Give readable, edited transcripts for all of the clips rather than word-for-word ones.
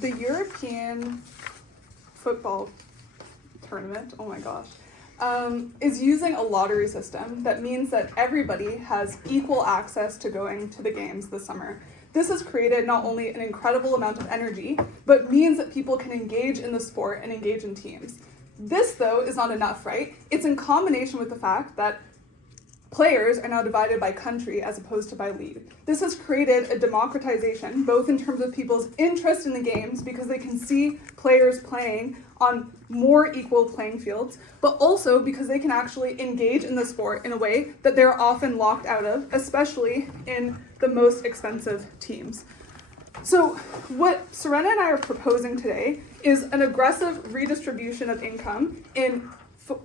the European football tournament, oh my gosh, is using a lottery system that means that everybody has equal access to going to the games this summer. This has created not only an incredible amount of energy, but means that people can engage in the sport and engage in teams. This, though, is not enough, right? It's in combination with the fact that players are now divided by country as opposed to by league. This has created a democratization, both in terms of people's interest in the games, because they can see players playing on more equal playing fields, but also because they can actually engage in the sport in a way that they're often locked out of, especially in the most expensive teams. So what Sarenna and I are proposing today is an aggressive redistribution of income in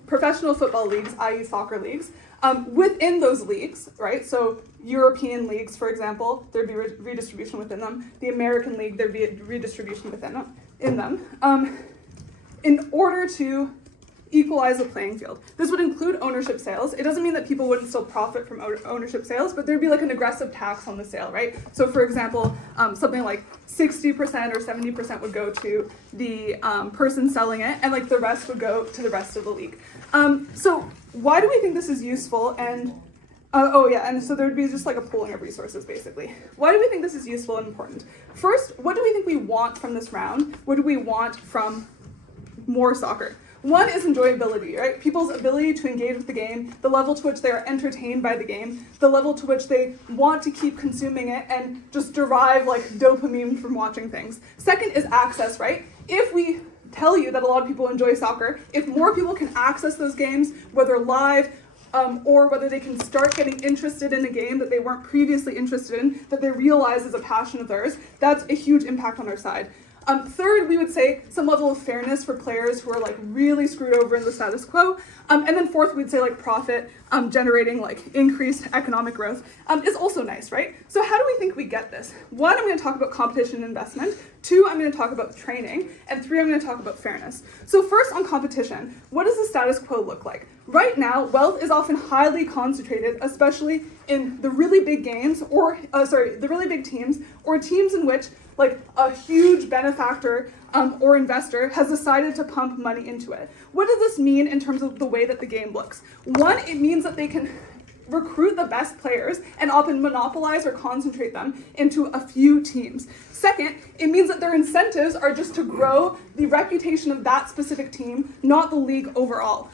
professional football leagues, i.e. soccer leagues, within those leagues, right? So European leagues, for example, there'd be redistribution within them. The American League, there'd be a redistribution in them, in order to equalize the playing field. This would include ownership sales. It doesn't mean that people wouldn't still profit from ownership sales, but there'd be like an aggressive tax on the sale, right? So for example, something like 60% or 70% would go to the person selling it, and like the rest would go to the rest of the league. So why do we think this is useful? And and so there would be just like a pooling of resources, basically. Why do we think this is useful and important? First, what do we think we want from this round? What do we want from more soccer? One is enjoyability, right? People's ability to engage with the game, the level to which they are entertained by the game, the level to which they want to keep consuming it and just derive like dopamine from watching things. Second is access, right? If we tell you that a lot of people enjoy soccer, if more people can access those games, whether live or whether they can start getting interested in a game that they weren't previously interested in, that they realize is a passion of theirs, that's a huge impact on our side. Third, we would say some level of fairness for players who are like really screwed over in the status quo. And then fourth, we'd say like profit generating like increased economic growth is also nice, right? So how do we think we get this? One, I'm going to talk about competition and investment. Two, I'm going to talk about training. And three, I'm going to talk about fairness. So first on competition, what does the status quo look like? Right now, wealth is often highly concentrated, especially in the really big games the really big teams or teams in which like a huge benefactor or investor has decided to pump money into it. What does this mean in terms of the way that the game looks? One, it means that they can recruit the best players and often monopolize or concentrate them into a few teams. Second, it means that their incentives are just to grow the reputation of that specific team, not the league overall.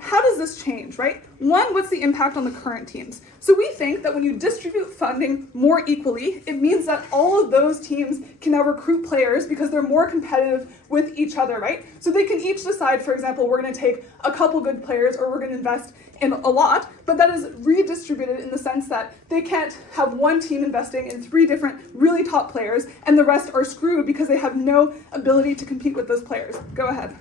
How does this change, right? One, what's the impact on the current teams? So we think that when you distribute funding more equally, it means that all of those teams can now recruit players because they're more competitive with each other, right? So they can each decide, for example, we're going to take a couple good players or we're going to invest in a lot, but that is redistributed in the sense that they can't have one team investing in three different really top players and the rest are screwed because they have no ability to compete with those players. Go ahead.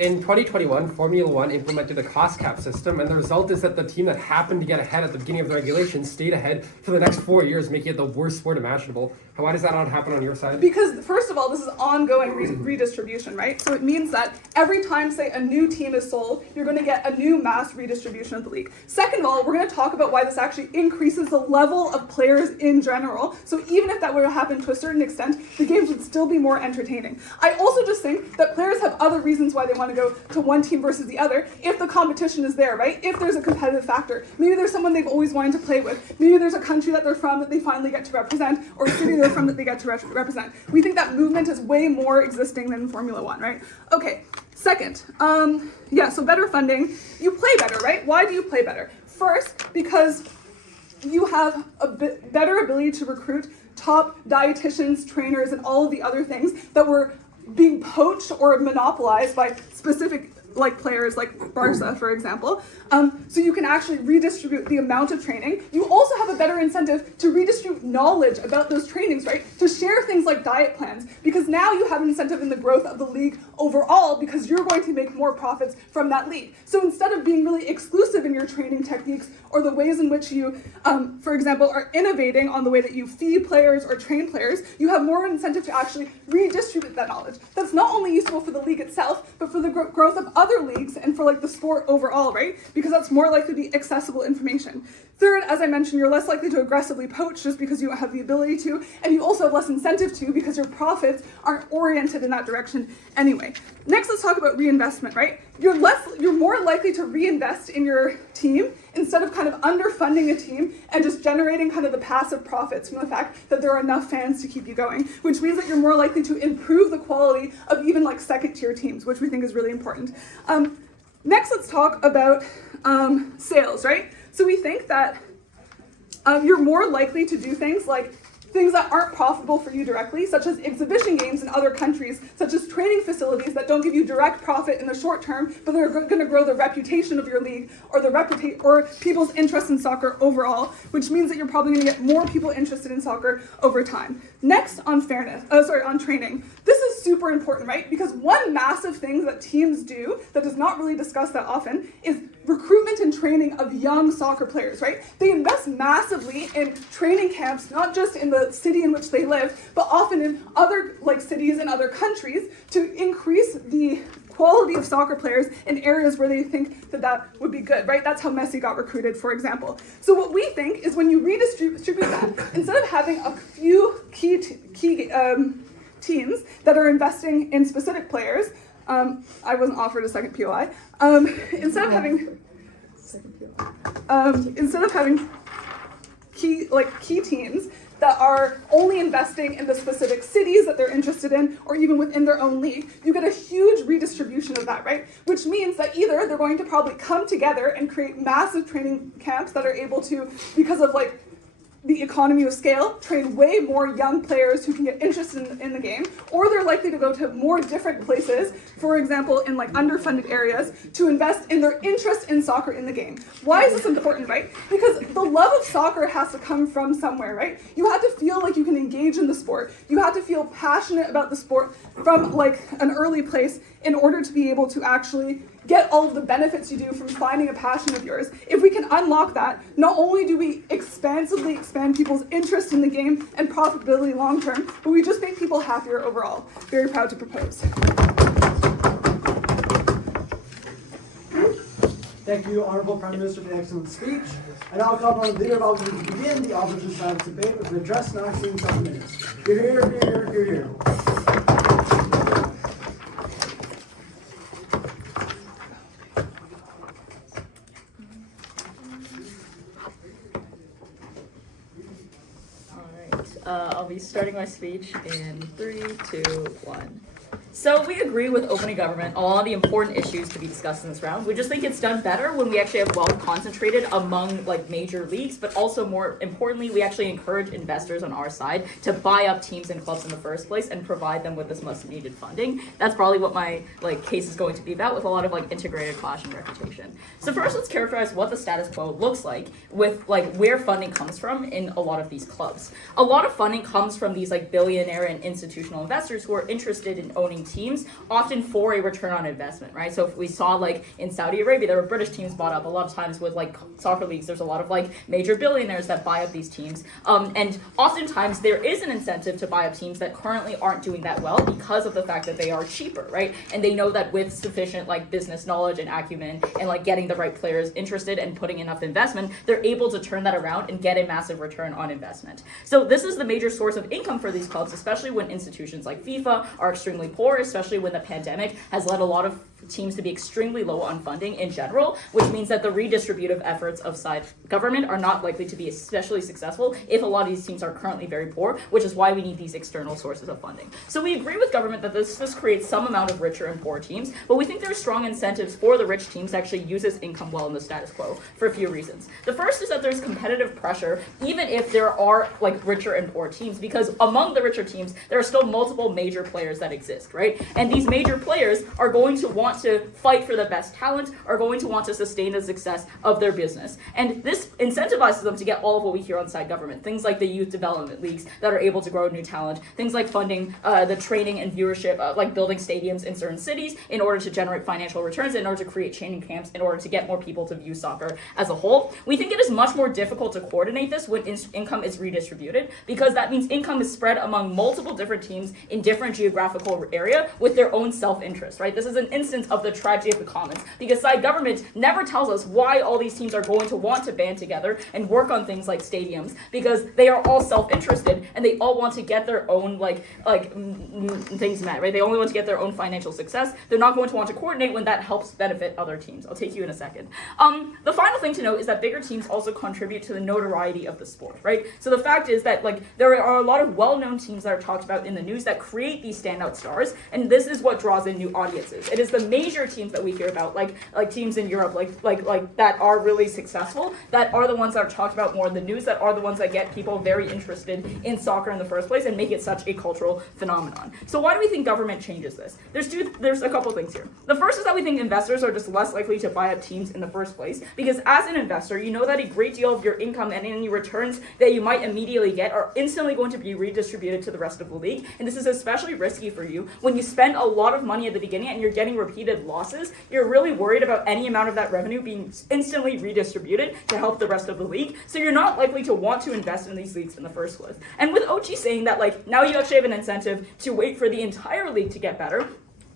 In 2021, Formula One implemented a cost cap system, and the result is that the team that happened to get ahead at the beginning of the regulation stayed ahead for the next 4 years, making it the worst sport imaginable. Why does that not happen on your side? Because, first of all, this is ongoing redistribution, right? So it means that every time, say, a new team is sold, you're going to get a new mass redistribution of the league. Second of all, we're going to talk about why this actually increases the level of players in general. So even if that were to happen to a certain extent, the games would still be more entertaining. I also just think that players have other reasons why they want to go to one team versus the other if the competition is there, right? If there's a competitive factor. Maybe there's someone they've always wanted to play with. Maybe there's a country that they're from that they finally get to represent, or a city they're from that they get to represent. We think that movement is way more existing than Formula One, right? Okay, second, so better funding. You play better, right? Why do you play better? First, because you have a better ability to recruit top dietitians, trainers, and all of the other things that were being poached or monopolized by specific players like Barca, for example. So you can actually redistribute the amount of training. You also have a better incentive to redistribute knowledge about those trainings, right? To share things like diet plans, because now you have an incentive in the growth of the league overall because you're going to make more profits from that league. So instead of being really exclusive in your training techniques or the ways in which you, for example, are innovating on the way that you feed players or train players, you have more incentive to actually redistribute that knowledge. That's not only useful for the league itself, but for the growth of other leagues and for like the sport overall, right? Because that's more likely to be accessible information. Third, as I mentioned, you're less likely to aggressively poach just because you don't have the ability to, and you also have less incentive to because your profits aren't oriented in that direction anyway. Next, let's talk about reinvestment, right? You're more likely to reinvest in your team instead of kind of underfunding a team and just generating kind of the passive profits from the fact that there are enough fans to keep you going, which means that you're more likely to improve the quality of even like second tier teams, which we think is really important. Next, let's talk about sales, right? So we think that you're more likely to do things that aren't profitable for you directly, such as exhibition games in other countries, such as training facilities that don't give you direct profit in the short term, but they're going to grow the reputation of your league or people's interest in soccer overall, which means that you're probably going to get more people interested in soccer over time. Next, on training. This is super important, right? Because one massive thing that teams do that is not really discussed that often is recruitment and training of young soccer players, right? They invest massively in training camps, not just in the city in which they live, but often in other cities and other countries to increase the quality of soccer players in areas where they think that would be good, right? That's how Messi got recruited, for example. So what we think is when you redistribute that, instead of having a few key teams that are investing in specific players, I wasn't offered a second POI. Instead of having key teams that are only investing in the specific cities that they're interested in, or even within their own league, you get a huge redistribution of that, right? Which means that either they're going to probably come together and create massive training camps that are able to, because of the economy of scale, train way more young players who can get interested in the game, or they're likely to go to more different places, for example, in underfunded areas, to invest in their interest in soccer in the game. Why is this important, right? Because the love of soccer has to come from somewhere, right? You have to feel like you can engage in the sport. You have to feel passionate about the sport from an early place in order to be able to actually get all of the benefits you do from finding a passion of yours. If we can unlock that, not only do we expansively expand people's interest in the game and profitability long term, but we just make people happier overall. Very proud to propose. Thank you, Honourable Prime Minister, for the excellent speech. I now call upon the Leader of Opposition to begin the Opposition side of debate with an address not exceeding 7 minutes. Hear, hear, hear, hear, hear. I'll be starting my speech in 3, 2, 1. So we agree with opening government on all the important issues to be discussed in this round. We just think it's done better when we actually have wealth concentrated among major leagues, but also more importantly, we actually encourage investors on our side to buy up teams and clubs in the first place and provide them with this much needed funding. That's probably what my case is going to be about, with a lot of integrated clash and reputation. So first, let's characterize what the status quo looks like with where funding comes from in a lot of these clubs. A lot of funding comes from these billionaire and institutional investors who are interested in owning teams, often for a return on investment, right? So if we saw in Saudi Arabia, there were British teams bought up. A lot of times with soccer leagues, there's a lot of major billionaires that buy up these teams. And oftentimes there is an incentive to buy up teams that currently aren't doing that well because of the fact that they are cheaper, right? And they know that with sufficient business knowledge and acumen and getting the right players interested and putting enough investment, they're able to turn that around and get a massive return on investment. So this is the major source of income for these clubs, especially when institutions like FIFA are extremely poor, especially when the pandemic has led a lot of teams to be extremely low on funding in general, which means that the redistributive efforts of side government are not likely to be especially successful if a lot of these teams are currently very poor, which is why we need these external sources of funding. So we agree with government that this creates some amount of richer and poor teams, but we think there are strong incentives for the rich teams to actually use this income well in the status quo for a few reasons. The first is that there's competitive pressure, even if there are richer and poor teams, because among the richer teams, there are still multiple major players that exist, right? And these major players are going to want to fight for the best talent, are going to want to sustain the success of their business. And this incentivizes them to get all of what we hear on side government, things like the youth development leagues that are able to grow new talent, things like funding the training and viewership, building stadiums in certain cities in order to generate financial returns, in order to create training camps, in order to get more people to view soccer as a whole. We think it is much more difficult to coordinate this when income is redistributed, because that means income is spread among multiple different teams in different geographical area with their own self-interest, right? This is an instance essence of the tragedy of the commons, because side government never tells us why all these teams are going to want to band together and work on things like stadiums, because they are all self-interested and they all want to get their own things met, right? They only want to get their own financial success. They're not going to want to coordinate when that helps benefit other teams. I'll take you in a second. The final thing to note is that bigger teams also contribute to the notoriety of the sport, right? So the fact is that there are a lot of well-known teams that are talked about in the news that create these standout stars, and this is what draws in new audiences. It is the major teams that we hear about, like teams in Europe, like that are really successful, that are the ones that are talked about more in the news, that are the ones that get people very interested in soccer in the first place and make it such a cultural phenomenon. So why do we think government changes this? There's a couple things here. The first is that we think investors are just less likely to buy up teams in the first place, because as an investor, you know that a great deal of your income and any returns that you might immediately get are instantly going to be redistributed to the rest of the league, and this is especially risky for you when you spend a lot of money at the beginning and you're getting repeated losses. You're really worried about any amount of that revenue being instantly redistributed to help the rest of the league, so you're not likely to want to invest in these leagues in the first place. And with Ochi saying that now you actually have an incentive to wait for the entire league to get better,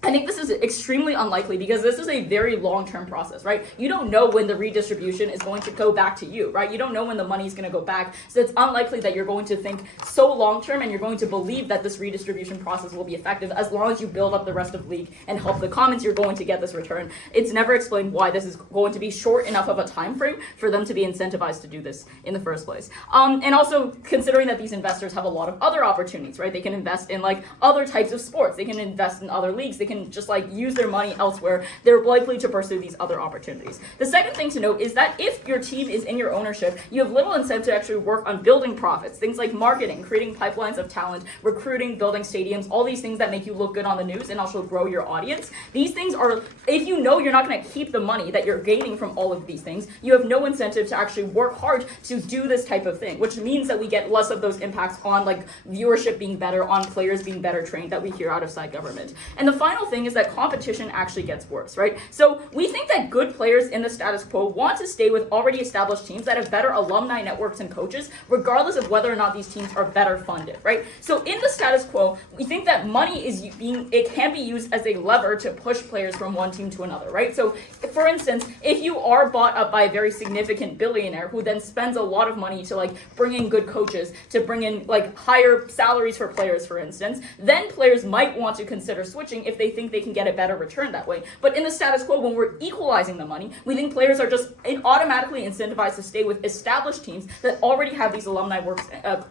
I think this is extremely unlikely, because this is a very long-term process, right? You don't know when the redistribution is going to go back to you, right? You don't know when the money is going to go back, so it's unlikely that you're going to think so long-term and you're going to believe that this redistribution process will be effective. As long as you build up the rest of the league and help the commons, you're going to get this return. It's never explained why this is going to be short enough of a time frame for them to be incentivized to do this in the first place. And also considering that these investors have a lot of other opportunities, right? They can invest in other types of sports. They can invest in other leagues. They can just use their money elsewhere. They're likely to pursue these other opportunities. The second thing to note is that if your team is in your ownership, you have little incentive to actually work on building profits, things like marketing, creating pipelines of talent, recruiting, building stadiums, all these things that make you look good on the news and also grow your audience. These things are, if you know you're not going to keep the money that you're gaining from all of these things, you have no incentive to actually work hard to do this type of thing, which means that we get less of those impacts on viewership being better, on players being better trained, that we hear out of side government. And the final thing is that competition actually gets worse, right? So we think that good players in the status quo want to stay with already established teams that have better alumni networks and coaches, regardless of whether or not these teams are better funded, right? So in the status quo, we think that money it can be used as a lever to push players from one team to another, right? So for instance, if you are bought up by a very significant billionaire who then spends a lot of money to bring in good coaches, to bring in higher salaries for players, for instance, then players might want to consider switching if they think they can get a better return that way. But in the status quo, when we're equalizing the money, we think players are just automatically incentivized to stay with established teams that already have these alumni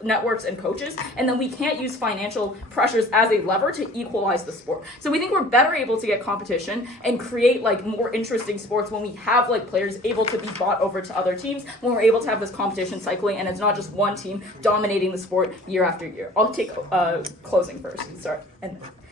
networks and coaches, and then we can't use financial pressures as a lever to equalize the sport. So we think we're better able to get competition and create more interesting sports when we have players able to be bought over to other teams, when we're able to have this competition cycling and it's not just one team dominating the sport year after year. I'll take closing first. Sorry.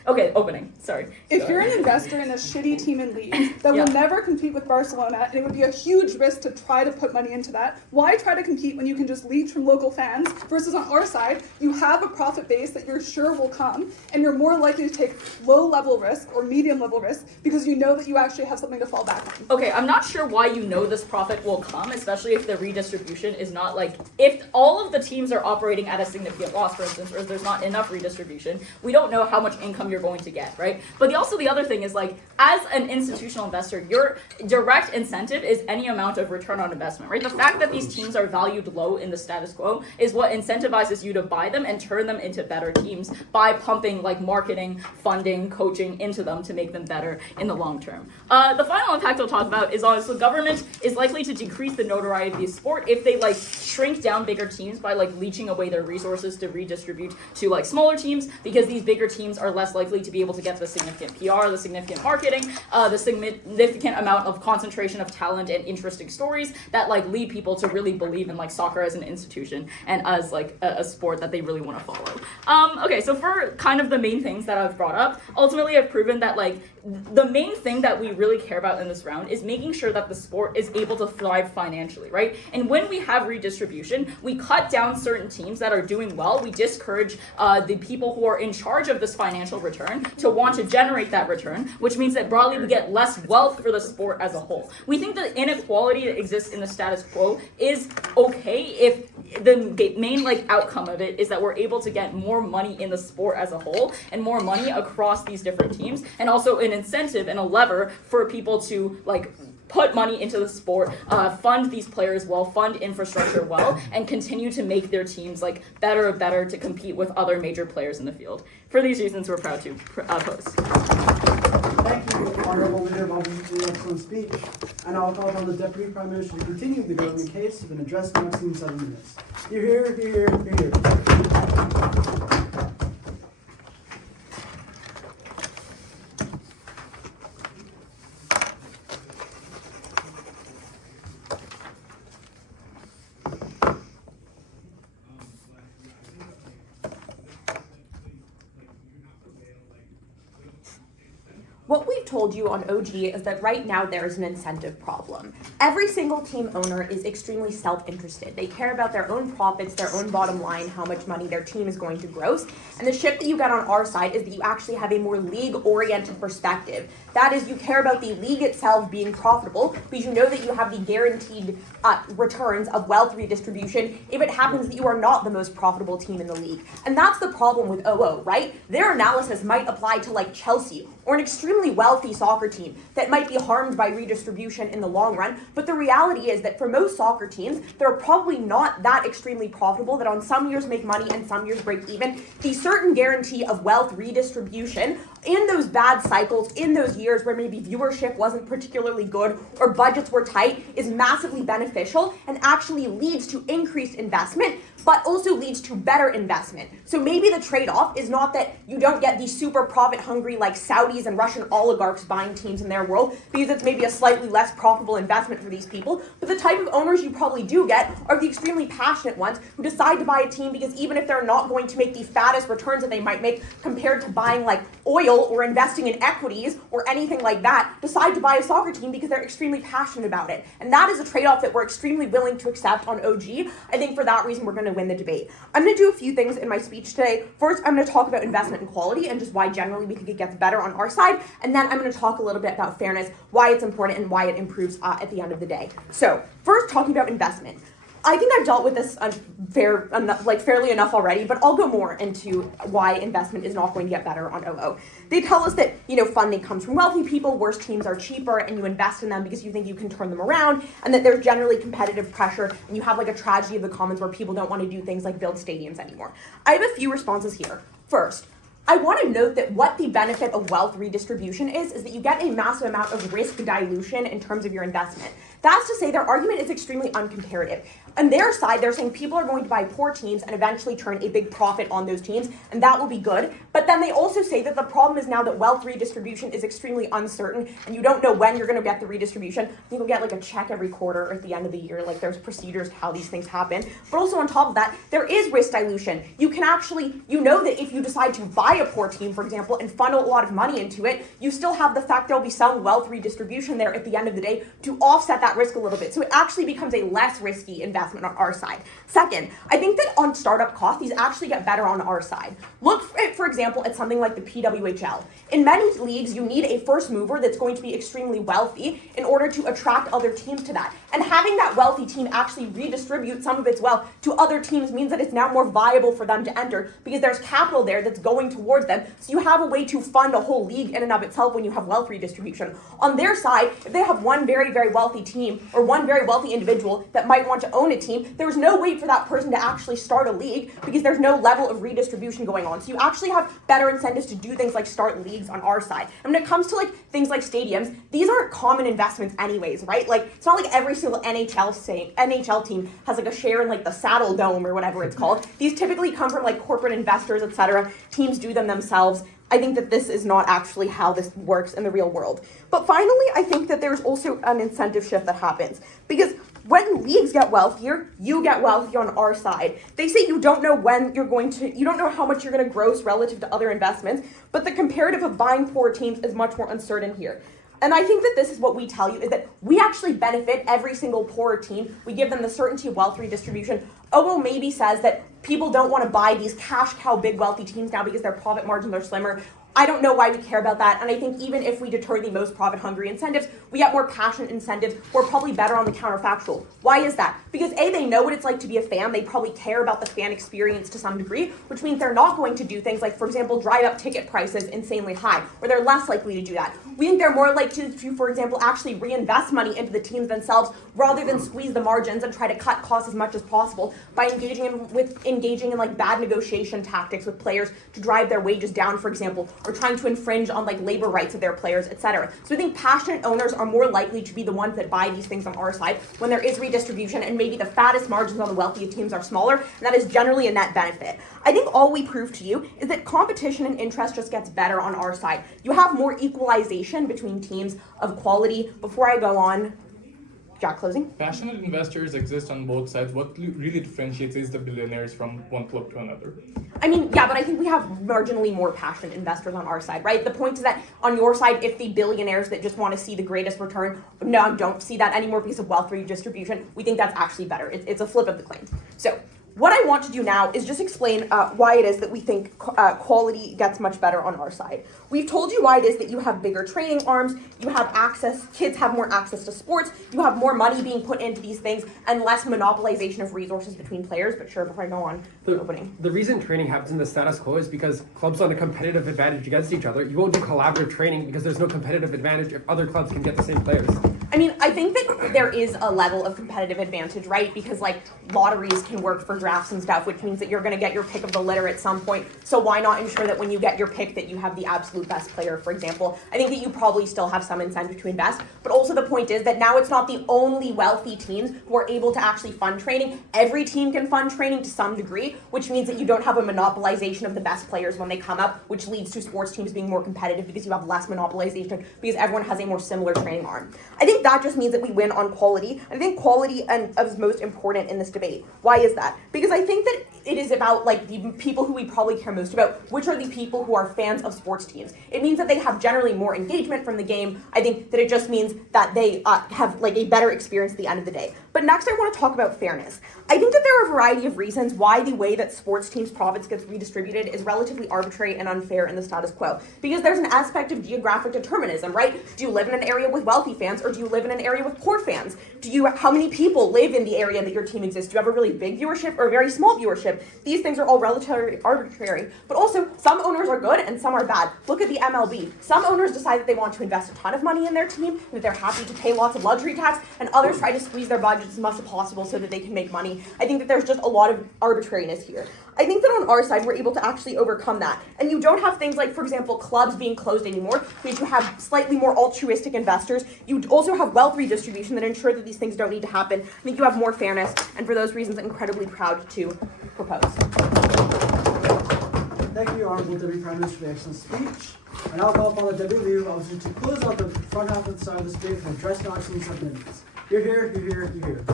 Okay, opening. Sorry. If you're an investor in a shitty team in League that will never compete with Barcelona, and it would be a huge risk to try to put money into that, why try to compete when you can just leech from local fans? Versus on our side, you have a profit base that you're sure will come, and you're more likely to take low-level risk or medium-level risk because you know that you actually have something to fall back on. Okay, I'm not sure why you know this profit will come, especially if the redistribution is not if all of the teams are operating at a significant loss, for instance, or there's not enough redistribution, we don't know how much income you're going to get, right? But the other thing is as an institutional investor, your direct incentive is any amount of return on investment, right? The fact that these teams are valued low in the status quo is what incentivizes you to buy them and turn them into better teams by pumping marketing, funding, coaching into them to make them better in the long term. The final impact I'll talk about is obviously government is likely to decrease the notoriety of the sport if they shrink down bigger teams by leeching away their resources to redistribute to smaller teams, because these bigger teams are less likely to be able to get the significant PR, the significant marketing, the significant amount of concentration of talent and interesting stories that lead people to really believe in soccer as an institution and as a sport that they really want to follow. Okay, so for kind of the main things that I've brought up, ultimately I've proven that the main thing that we really care about in this round is making sure that the sport is able to thrive financially, right? And when we have redistribution, we cut down certain teams that are doing well. We discourage the people who are in charge of this financial return return to want to generate that return, which means that broadly we get less wealth for the sport as a whole. We think the inequality that exists in the status quo is okay if the main outcome of it is that we're able to get more money in the sport as a whole and more money across these different teams, and also an incentive and a lever for people to put money into the sport, fund these players well, fund infrastructure well, and continue to make their teams better and better to compete with other major players in the field. For these reasons, we're proud to oppose. Thank you, Honourable Leader of Opposition, for the excellent speech. And I'll call upon the Deputy Prime Minister to continue the government case with an address not exceeding 7 minutes. Hear, hear, hear, hear, hear. What we've told you on OG is that right now there is an incentive problem. Every single team owner is extremely self-interested. They care about their own profits, their own bottom line, how much money their team is going to gross. And the shift that you get on our side is that you actually have a more league-oriented perspective. That is, you care about the league itself being profitable because you know that you have the guaranteed returns of wealth redistribution if it happens that you are not the most profitable team in the league. And that's the problem with OO, right? Their analysis might apply to Chelsea or an extremely wealthy soccer team that might be harmed by redistribution in the long run. But the reality is that for most soccer teams, they're probably not that extremely profitable, that on some years make money and some years break even. The certain guarantee of wealth redistribution in those bad cycles, in those years where maybe viewership wasn't particularly good or budgets were tight, is massively beneficial and actually leads to increased investment, but also leads to better investment. So maybe the trade-off is not that you don't get these super profit-hungry Saudis and Russian oligarchs buying teams in their world, because it's maybe a slightly less profitable investment for these people, but the type of owners you probably do get are the extremely passionate ones who decide to buy a team because even if they're not going to make the fattest returns that they might make compared to buying oil or investing in equities or anything like that, decide to buy a soccer team because they're extremely passionate about it. And that is a trade-off that we're extremely willing to accept on OG. I think for that reason we're going to win the debate. I'm going to do a few things in my speech today. First, I'm going to talk about investment and quality and just why generally we think it gets better on our side. And then I'm going to talk a little bit about fairness, why it's important and why it improves at the end of the day. So first, talking about investment. I think I've dealt with this fairly enough already, but I'll go more into why investment is not going to get better on OO. They tell us that, funding comes from wealthy people, worse teams are cheaper, and you invest in them because you think you can turn them around, and that there's generally competitive pressure, and you have a tragedy of the commons where people don't want to do things like build stadiums anymore. I have a few responses here. First, I want to note that what the benefit of wealth redistribution is that you get a massive amount of risk dilution in terms of your investment. That's to say their argument is extremely uncomparative. On their side, they're saying people are going to buy poor teams and eventually turn a big profit on those teams, and that will be good. But then they also say that the problem is now that wealth redistribution is extremely uncertain, and you don't know when you're going to get the redistribution. You'll get a check every quarter or at the end of the year. There's procedures to how these things happen. But also on top of that, there is risk dilution. You can actually, that if you decide to buy a poor team, for example, and funnel a lot of money into it, you still have the fact there'll be some wealth redistribution there at the end of the day to offset that risk a little bit. So it actually becomes a less risky investment on our side. Second, I think that on startup costs, these actually get better on our side. Look, for example, at something like the PWHL. In many leagues, you need a first mover that's going to be extremely wealthy in order to attract other teams to that. And having that wealthy team actually redistribute some of its wealth to other teams means that it's now more viable for them to enter because there's capital there that's going towards them. So you have a way to fund a whole league in and of itself when you have wealth redistribution. On their side, if they have one very, very wealthy team or one very wealthy individual that might want to own a team, there's no way for that person to actually start a league because there's no level of redistribution going on. So you actually have better incentives to do things like start leagues on our side. And when it comes to things like stadiums, these aren't common investments anyways, right? It's not like every single NHL team has a share in the Saddle Dome or whatever it's called. These typically come from corporate investors, etc. Teams do them themselves. I think that this is not actually how this works in the real world. But finally, I think that there's also an incentive shift that happens because when leagues get wealthier, you get wealthier on our side. They say you don't know when you don't know how much you're going to gross relative to other investments, but the comparative of buying poor teams is much more uncertain here. And I think that this is what we tell you, is that we actually benefit every single poorer team. We give them the certainty of wealth redistribution. OO maybe says that people don't want to buy these cash cow big wealthy teams now because their profit margins are slimmer. I don't know why we care about that. And I think even if we deter the most profit-hungry incentives, we get more passionate incentives who are probably better on the counterfactual. Why is that? Because A, they know what it's like to be a fan. They probably care about the fan experience to some degree, which means they're not going to do things like, for example, drive up ticket prices insanely high, or they're less likely to do that. We think they're more likely to, for example, actually reinvest money into the teams themselves rather than squeeze the margins and try to cut costs as much as possible by engaging in like bad negotiation tactics with players to drive their wages down, for example, or trying to infringe on like labor rights of their players, etc. So we think passionate owners are more likely to be the ones that buy these things on our side when there is redistribution, and maybe the fattest margins on the wealthiest teams are smaller, and that is generally a net benefit. I think all we prove to you is that competition and interest just gets better on our side. You have more equalization between teams of quality. Before I go on, Jack, closing? Passionate investors exist on both sides. What really differentiates is the billionaires from one club to another. I mean, yeah, but I think we have marginally more passionate investors on our side, right? The point is that on your side, if the billionaires that just want to see the greatest return now don't see that anymore because of wealth redistribution, we think that's actually better. It's a flip of the claim. So what I want to do now is just explain why it is that we think quality gets much better on our side. We've told you why it is that you have bigger training arms, you have access, kids have more access to sports, you have more money being put into these things, and less monopolization of resources between players. But sure, before I go on, the opening. The reason training happens in the status quo is because clubs on a competitive advantage against each other. You won't do collaborative training because there's no competitive advantage if other clubs can get the same players. I mean, I think that there is a level of competitive advantage, right? Because like lotteries can work for drafts and stuff, which means that you're going to get your pick of the litter at some point. So why not ensure that when you get your pick that you have the absolute best player, for example? I think that you probably still have some incentive to invest. But also the point is that now it's not the only wealthy teams who are able to actually fund training. Every team can fund training to some degree, which means that you don't have a monopolization of the best players when they come up, which leads to sports teams being more competitive because you have less monopolization because everyone has a more similar training arm. I think that just means that we win on quality. I think quality is most important in this debate. Why is that? Because I think that it is about like the people who we probably care most about, which are the people who are fans of sports teams. It means that they have generally more engagement from the game. I think that it just means that they have like a better experience at the end of the day. But next I want to talk about fairness. I think that there are a variety of reasons why the way that sports teams' profits gets redistributed is relatively arbitrary and unfair in the status quo. Because there's an aspect of geographic determinism, right? Do you live in an area with wealthy fans or do you live in an area with poor fans? How many people live in the area that your team exists? Do you have a really big viewership or a very small viership? These things are all relatively arbitrary. But also, some owners are good and some are bad. Look at the MLB. Some owners decide that they want to invest a ton of money in their team, and that they're happy to pay lots of luxury tax, and others try to squeeze their budgets as much as possible so that they can make money. I think that there's just a lot of arbitrariness here. I think that on our side, we're able to actually overcome that. And you don't have things like, for example, clubs being closed anymore, because you have slightly more altruistic investors. You also have wealth redistribution that ensure that these things don't need to happen. I think you have more fairness, and for those reasons, I'm incredibly proud to propose. Thank you, Honorable Deputy Prime Minister, for the excellent speech. And I'll call upon the Deputy Leader Officer to close out the front half of the side of the debate for address not in 7 minutes. You're here, you're here, you're here.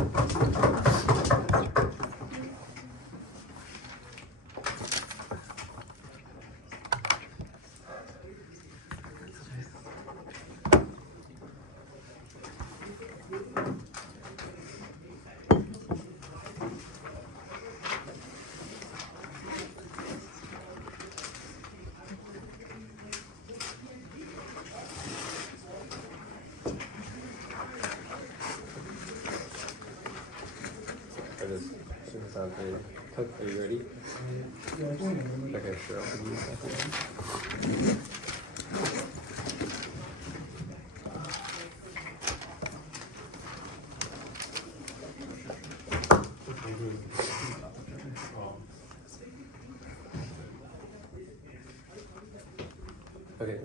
Are you ready? Okay, sure. I'll give you a second. Okay.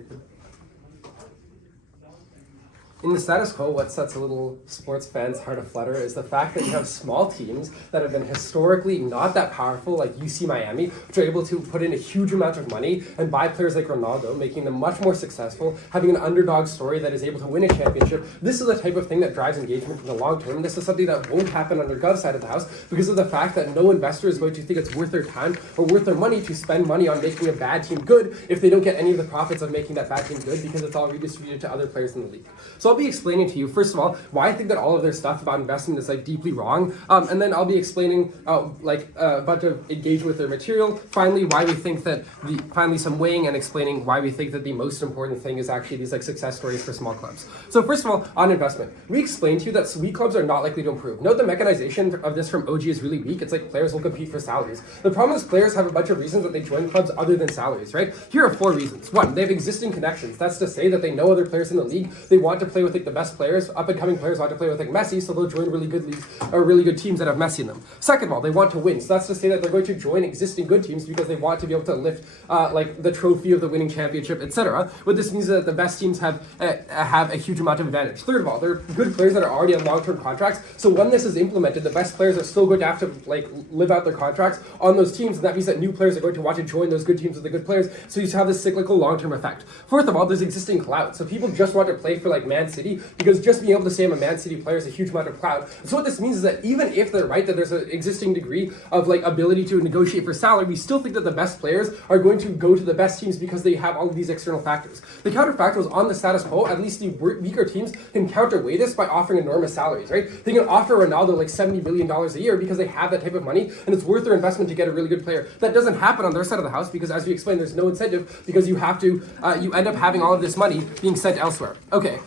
In the status quo, what sets a little sports fan's heart aflutter is the fact that you have small teams that have been historically not that powerful, like UC Miami, which are able to put in a huge amount of money and buy players like Ronaldo, making them much more successful, having an underdog story that is able to win a championship. This is the type of thing that drives engagement in the long term. This is something that won't happen on your Gov side of the house because of the fact that no investor is going to think it's worth their time or worth their money to spend money on making a bad team good if they don't get any of the profits of making that bad team good because it's all redistributed to other players in the league. So I'll be explaining to you, first of all, why I think that all of their stuff about investment is like deeply wrong, and then I'll be explaining a bunch of engagement with their material. Finally, why we think that finally some weighing and explaining why we think that the most important thing is actually these like success stories for small clubs. So first of all, on investment, we explained to you that weak clubs are not likely to improve. Note the mechanization of this from OG is really weak. It's like players will compete for salaries. The problem is players have a bunch of reasons that they join clubs other than salaries, right? Here are 4 reasons. 1, they have existing connections. That's to say that they know other players in the league. They want to play with like the best players. Up and coming players want to play with like Messi, so they'll join really good leagues or really good teams that have Messi in them. Second of all, they want to win. So that's to say that they're going to join existing good teams because they want to be able to lift like the trophy of the winning championship, etc. What this means is that the best teams have a huge amount of advantage. Third of all, they're good players that are already on long-term contracts. So when this is implemented, the best players are still going to have to like live out their contracts on those teams, and that means that new players are going to want to join those good teams with the good players. So you have this cyclical long-term effect. Fourth of all, there's existing clout. So people just want to play for like Man City because just being able to say I'm a Man City player is a huge amount of clout. So what this means is that even if they're right that there's an existing degree of like ability to negotiate for salary, we still think that the best players are going to go to the best teams because they have all of these external factors. The counterfactual is on the status quo. At least the weaker teams can counterweigh this by offering enormous salaries, right? They can offer Ronaldo like $70 billion a year because they have that type of money and it's worth their investment to get a really good player. That doesn't happen on their side of the house because, as we explained, there's no incentive because you have to, you end up having all of this money being sent elsewhere. Okay.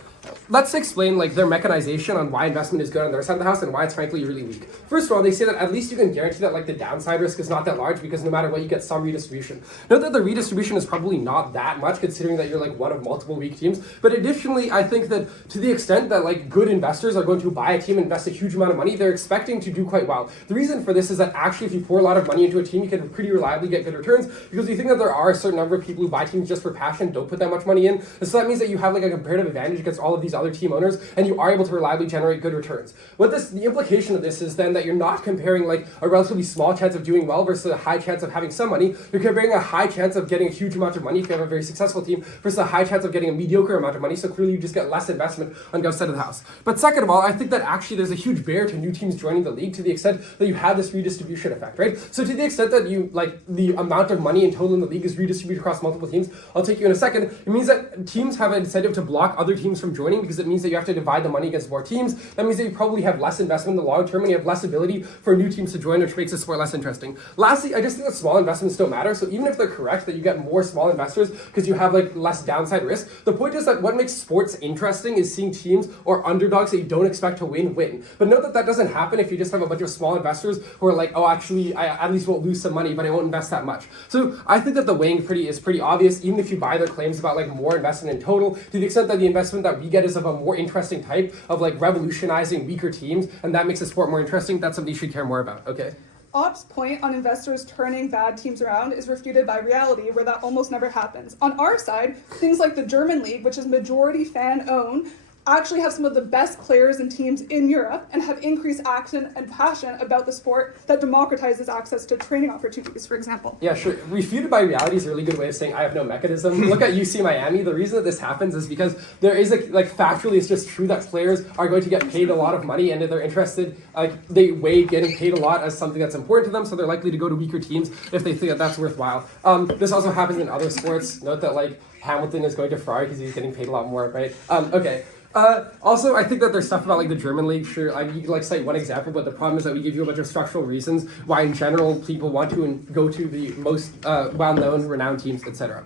Let's explain like their mechanization on why investment is good on their side of the house and why it's frankly really weak. First of all, they say that at least you can guarantee that like the downside risk is not that large because no matter what, you get some redistribution. Note that the redistribution is probably not that much considering that you're like one of multiple weak teams. But additionally, I think that to the extent that like good investors are going to buy a team and invest a huge amount of money, they're expecting to do quite well. The reason for this is that actually if you pour a lot of money into a team, you can pretty reliably get good returns because we think that there are a certain number of people who buy teams just for passion, don't put that much money in. And so that means that you have like a comparative advantage against all of these other team owners, and you are able to reliably generate good returns. The implication of this is then that you're not comparing like a relatively small chance of doing well versus a high chance of having some money. You're comparing a high chance of getting a huge amount of money if you have a very successful team versus a high chance of getting a mediocre amount of money. So clearly you just get less investment on Gov's side of the house. But second of all, I think that actually there's a huge barrier to new teams joining the league to the extent that you have this redistribution effect, right? So to the extent that you like the amount of money in total in the league is redistributed across multiple teams, I'll take you in a second. It means that teams have an incentive to block other teams from joining because it means that you have to divide the money against more teams. That means that you probably have less investment in the long term and you have less ability for new teams to join, which makes the sport less interesting. Lastly, I just think that small investments don't matter. So even if they're correct that you get more small investors because you have like less downside risk, the point is that what makes sports interesting is seeing teams or underdogs that you don't expect to win. But note that that doesn't happen if you just have a bunch of small investors who are like, oh, actually, I at least won't lose some money, but I won't invest that much. So I think that the weighing is pretty obvious, even if you buy their claims about like more investment in total, to the extent that the investment that we get is of a more interesting type of like revolutionizing weaker teams, and that makes the sport more interesting. That's something you should care more about. Okay. Opp's point on investors turning bad teams around is refuted by reality, where that almost never happens. On our side, things like the German league, which is majority fan-owned, actually have some of the best players and teams in Europe and have increased action and passion about the sport that democratizes access to training opportunities, for example. Yeah, sure. Refuted by reality is a really good way of saying I have no mechanism. Look at UC Miami. The reason that this happens is because there is factually it's just true that players are going to get paid a lot of money, and if they're interested, they weigh getting paid a lot as something that's important to them, so they're likely to go to weaker teams if they think that that's worthwhile. This also happens in other sports. Note that like Hamilton is going to Ferrari because he's getting paid a lot more, right? Okay. Also, I think that there's stuff about like the German league. Sure, you could like cite one example, but the problem is that we give you a bunch of structural reasons why, in general, people want to go to the most well-known, renowned teams, etc.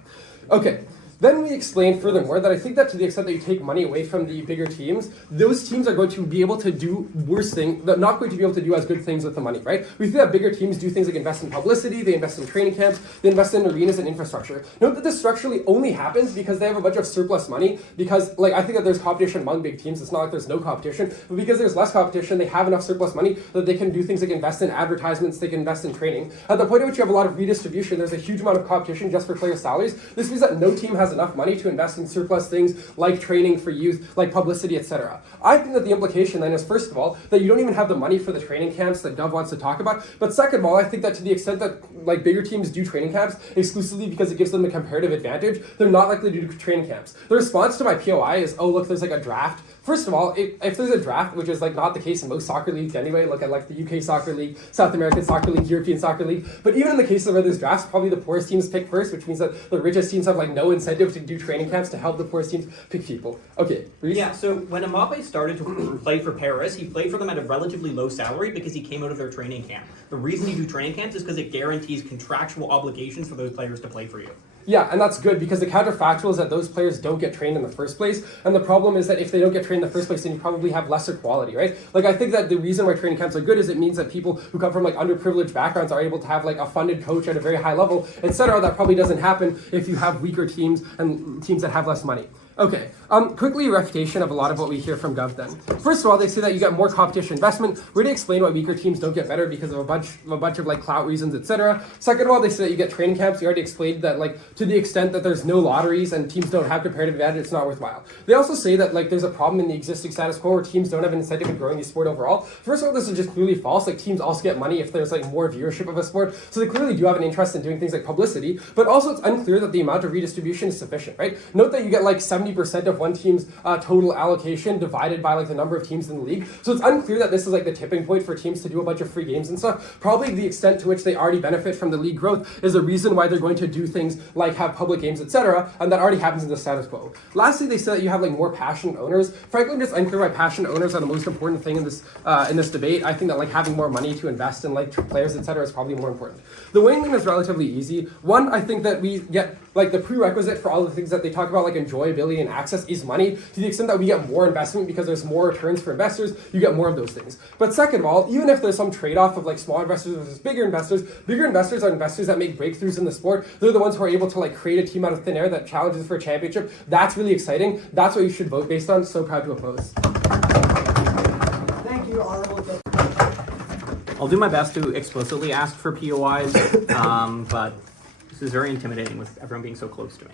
Okay. Then we explained furthermore that I think that to the extent that you take money away from the bigger teams, those teams are going to be able to do worse things, they're not going to be able to do as good things with the money, right? We think that bigger teams do things like invest in publicity, they invest in training camps, they invest in arenas and infrastructure. Note that this structurally only happens because they have a bunch of surplus money, because like I think that there's competition among big teams. It's not like there's no competition, but because there's less competition, they have enough surplus money that they can do things like invest in advertisements, they can invest in training. At the point at which you have a lot of redistribution, there's a huge amount of competition just for player salaries. This means that no team has enough money to invest in surplus things like training for youth, like publicity, etc. I think that the implication then is, first of all, that you don't even have the money for the training camps that Gov wants to talk about. But second of all, I think that to the extent that like bigger teams do training camps exclusively because it gives them a comparative advantage, they're not likely to do training camps. The response to my POI is, oh look, there's like a draft First of all, if there's a draft, which is like not the case in most soccer leagues anyway, look at like the UK Soccer League, South American Soccer League, European Soccer League, but even in the case of where there's drafts, probably the poorest teams pick first, which means that the richest teams have like no incentive to do training camps to help the poorest teams pick people. Okay, Rhys? Yeah, so when Mbappe started to play for Paris, he played for them at a relatively low salary because he came out of their training camp. The reason you do training camps is because it guarantees contractual obligations for those players to play for you. Yeah, and that's good because the counterfactual is that those players don't get trained in the first place. And the problem is that if they don't get trained in the first place, then you probably have lesser quality, right? Like, I think that the reason why training camps are good is it means that people who come from like underprivileged backgrounds are able to have like a funded coach at a very high level, etc. That probably doesn't happen if you have weaker teams and teams that have less money. Okay, quickly refutation of a lot of what we hear from Gov then. First of all, they say that you get more competition investment. We're going to explain why weaker teams don't get better because of a bunch of like clout reasons, etc. Second of all, they say that you get training camps. You already explained that like to the extent that there's no lotteries and teams don't have comparative advantage, it's not worthwhile. They also say that like there's a problem in the existing status quo where teams don't have an incentive in growing the sport overall. First of all, this is just clearly false. Like teams also get money if there's like more viewership of a sport. So they clearly do have an interest in doing things like publicity, but also it's unclear that the amount of redistribution is sufficient, right? Note that you get like 70% of one team's total allocation divided by like the number of teams in the league. So it's unclear that this is like the tipping point for teams to do a bunch of free games and stuff. Probably the extent to which they already benefit from the league growth is the reason why they're going to do things like have public games, etc. And that already happens in the status quo. Lastly, they say that you have like more passionate owners. Frankly, I'm just unclear why passionate owners are the most important thing in this debate. I think that like having more money to invest in like players, etc. is probably more important. The winning thing is relatively easy. One, I think that we get like the prerequisite for all the things that they talk about, like enjoyability and access, is money. To the extent that we get more investment because there's more returns for investors, you get more of those things. But second of all, even if there's some trade-off of like small investors versus bigger investors are investors that make breakthroughs in the sport. They're the ones who are able to like create a team out of thin air that challenges for a championship. That's really exciting. That's what you should vote based on. So proud to oppose. Thank you, Honorable. I'll do my best to explicitly ask for POIs, but this is very intimidating with everyone being so close to me.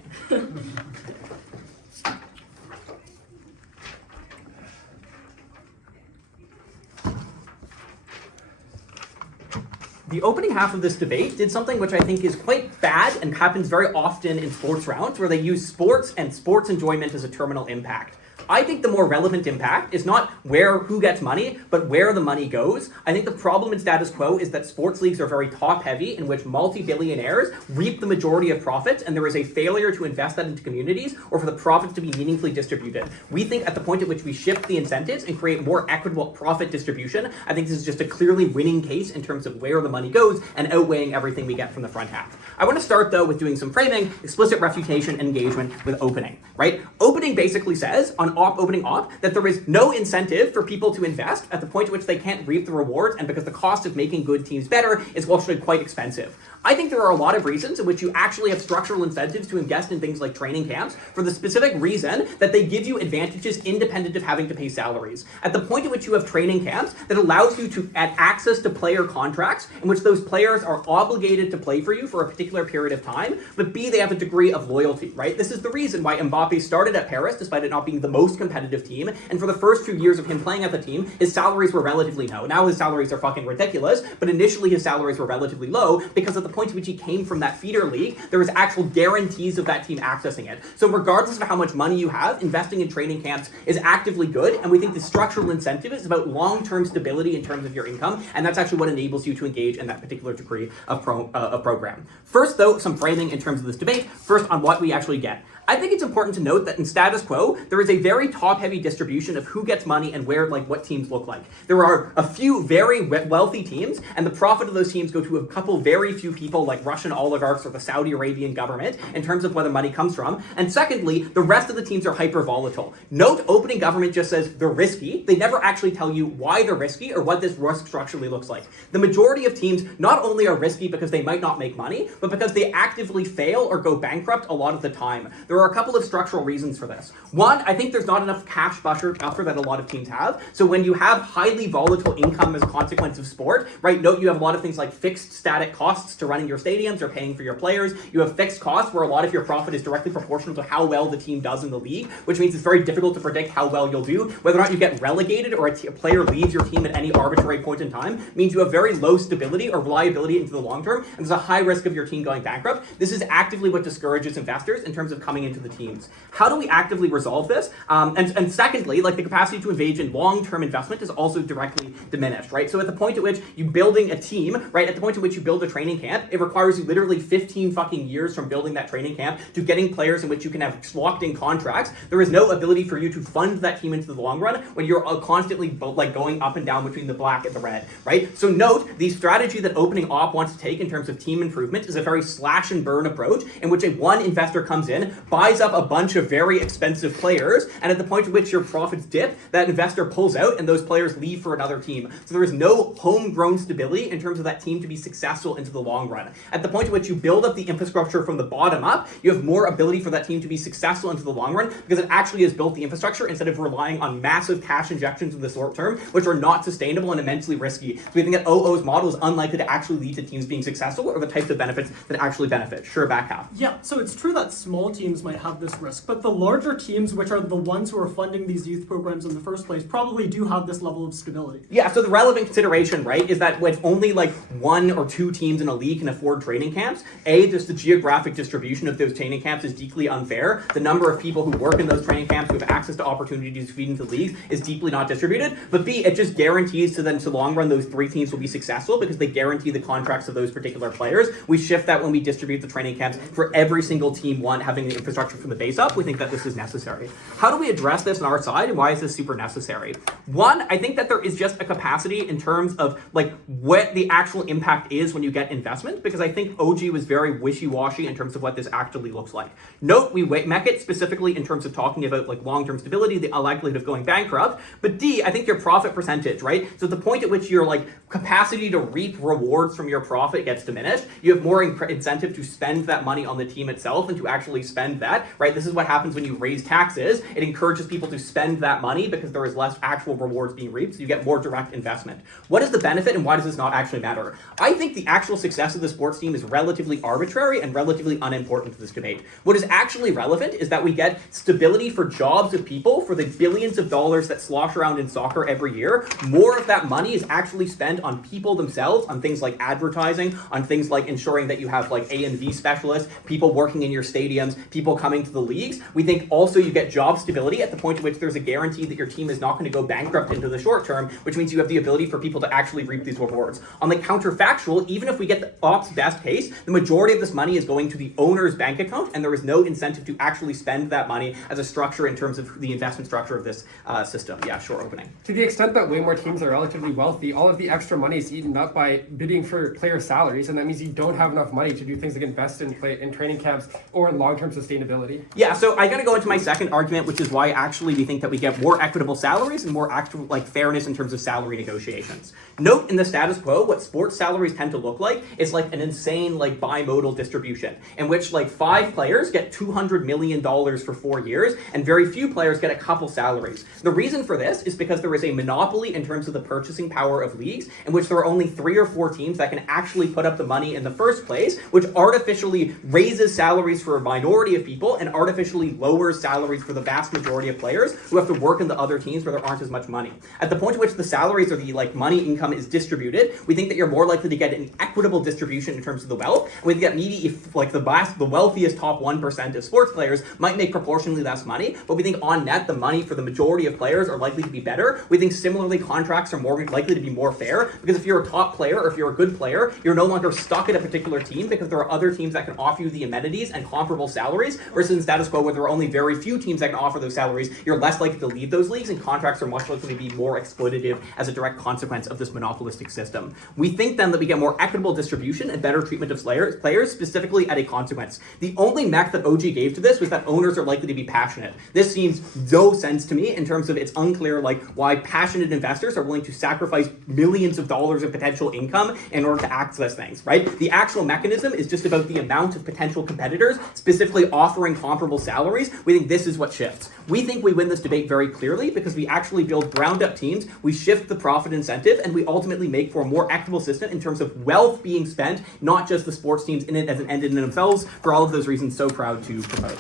The opening half of this debate did something which I think is quite bad and happens very often in sports rounds, where they use sports and sports enjoyment as a terminal impact. I think the more relevant impact is not who gets money, but where the money goes. I think the problem in status quo is that sports leagues are very top-heavy, in which multi-billionaires reap the majority of profits, and there is a failure to invest that into communities or for the profits to be meaningfully distributed. We think at the point at which we shift the incentives and create more equitable profit distribution, I think this is just a clearly winning case in terms of where the money goes and outweighing everything we get from the front half. I want to start, though, with doing some framing, explicit refutation, and engagement with opening, right? Opening basically says, on opening op, that there is no incentive for people to invest at the point at which they can't reap the rewards, and because the cost of making good teams better is actually quite expensive. I think there are a lot of reasons in which you actually have structural incentives to invest in things like training camps for the specific reason that they give you advantages independent of having to pay salaries. At the point at which you have training camps that allows you to add access to player contracts in which those players are obligated to play for you for a particular period of time, but B, they have a degree of loyalty, right? This is the reason why Mbappe started at Paris despite it not being the most competitive team, and for the first 2 years of him playing at the team, his salaries were relatively low. Now his salaries are fucking ridiculous, but initially his salaries were relatively low because at the point at which he came from that feeder league, there was actual guarantees of that team accessing it. So regardless of how much money you have, investing in training camps is actively good, and we think the structural incentive is about long-term stability in terms of your income, and that's actually what enables you to engage in that particular degree of program. First, though, some framing in terms of this debate. First, on what we actually get. I think it's important to note that in status quo, there is a very top-heavy distribution of who gets money and where, like, what teams look like. There are a few very wealthy teams, and the profit of those teams go to a couple very few people, like Russian oligarchs or the Saudi Arabian government, in terms of where the money comes from. And secondly, the rest of the teams are hyper-volatile. Note, opening government just says they're risky. They never actually tell you why they're risky or what this risk structurally looks like. The majority of teams not only are risky because they might not make money, but because they actively fail or go bankrupt a lot of the time. There are a couple of structural reasons for this. One, I think there's not enough cash buffer that a lot of teams have. So when you have highly volatile income as a consequence of sport, right, note you have a lot of things like fixed static costs to running your stadiums or paying for your players. You have fixed costs where a lot of your profit is directly proportional to how well the team does in the league, which means it's very difficult to predict how well you'll do. Whether or not you get relegated or a player leaves your team at any arbitrary point in time means you have very low stability or reliability into the long term, and there's a high risk of your team going bankrupt. This is actively what discourages investors in terms of coming coming into the teams. How do we actively resolve this? And secondly, like the capacity to engage in long-term investment is also directly diminished, right? So at the point at which you're building a team, right, at the point at which you build a training camp, it requires you literally 15 fucking years from building that training camp to getting players in which you can have locked-in contracts. There is no ability for you to fund that team into the long run when you're constantly like going up and down between the black and the red, right? So note, the strategy that opening op wants to take in terms of team improvement is a very slash and burn approach in which one investor comes in, buys up a bunch of very expensive players, and at the point at which your profits dip, that investor pulls out and those players leave for another team. So there is no homegrown stability in terms of that team to be successful into the long run. At the point at which you build up the infrastructure from the bottom up, you have more ability for that team to be successful into the long run because it actually has built the infrastructure instead of relying on massive cash injections in the short term, which are not sustainable and immensely risky. So we think that OO's model is unlikely to actually lead to teams being successful or the types of benefits that actually benefit. Sure, back half. Yeah, so it's true that small teams might have this risk, but the larger teams, which are the ones who are funding these youth programs in the first place, probably do have this level of stability. Yeah, so the relevant consideration, right, is that when only like 1 or 2 teams in a league can afford training camps, just the geographic distribution of those training camps is deeply unfair. The number of people who work in those training camps who have access to opportunities to feed into leagues is deeply not distributed. But B, it just guarantees to then to long run those 3 teams will be successful because they guarantee the contracts of those particular players. We shift that when we distribute the training camps for every single team having the infrastructure from the base up. We think that this is necessary. How do we address this on our side and why is this super necessary? One, I think that there is just a capacity in terms of like what the actual impact is when you get investment, because I think OG was very wishy-washy in terms of what this actually looks like. Note, we mech it specifically in terms of talking about like long-term stability, the likelihood of going bankrupt, but D, I think your profit percentage, right? So the point at which your like capacity to reap rewards from your profit gets diminished, you have more incentive to spend that money on the team itself and to actually spend that, right? This is what happens when you raise taxes. It encourages people to spend that money because there is less actual rewards being reaped, so you get more direct investment. What is the benefit and why does this not actually matter? I think the actual success of the sports team is relatively arbitrary and relatively unimportant to this debate. What is actually relevant is that we get stability for jobs of people for the billions of dollars that slosh around in soccer every year. More of that money is actually spent on people themselves, on things like advertising, on things like ensuring that you have like A&V specialists, people working in your stadiums, people coming to the leagues. We think also you get job stability at the point at which there's a guarantee that your team is not going to go bankrupt into the short term, which means you have the ability for people to actually reap these rewards. On the counterfactual, even if we get the ops best case, the majority of this money is going to the owner's bank account, and there is no incentive to actually spend that money as a structure in terms of the investment structure of this system. Yeah, sure, opening. To the extent that way more teams are relatively wealthy, all of the extra money is eaten up by bidding for player salaries, and that means you don't have enough money to do things like invest in training camps or in long-term sustainability. Yeah, so I gotta go into my second argument, which is why actually we think that we get more equitable salaries and more actual like fairness in terms of salary negotiations. Note in the status quo, what sports salaries tend to look like is like an insane like bimodal distribution in which like 5 players get $200 million for 4 years and very few players get a couple salaries. The reason for this is because there is a monopoly in terms of the purchasing power of leagues in which there are only 3 or 4 teams that can actually put up the money in the first place, which artificially raises salaries for a minority of people and artificially lowers salaries for the vast majority of players who have to work in the other teams where there aren't as much money. At the point at which the salaries or the like money income is distributed, we think that you're more likely to get an equitable distribution in terms of the wealth. And we think that maybe if like the wealthiest top 1% of sports players might make proportionally less money, but we think on net the money for the majority of players are likely to be better. We think similarly contracts are more likely to be more fair because if you're a top player or if you're a good player, you're no longer stuck at a particular team because there are other teams that can offer you the amenities and comparable salaries, versus in status quo where there are only very few teams that can offer those salaries, you're less likely to leave those leagues and contracts are much likely to be more exploitative as a direct consequence of this monopolistic system. We think then that we get more equitable distribution and better treatment of players specifically at a consequence. The only mech that OG gave to this was that owners are likely to be passionate. This seems no sense to me in terms of it's unclear like why passionate investors are willing to sacrifice millions of dollars of potential income in order to access things, right? The actual mechanism is just about the amount of potential competitors specifically offering comparable salaries. We think this is what shifts. We think we win this debate very clearly because we actually build ground up teams, we shift the profit incentive, and we ultimately make for a more equitable system in terms of wealth being spent, not just the sports teams in it as an end in themselves. For all of those reasons, so proud to promote.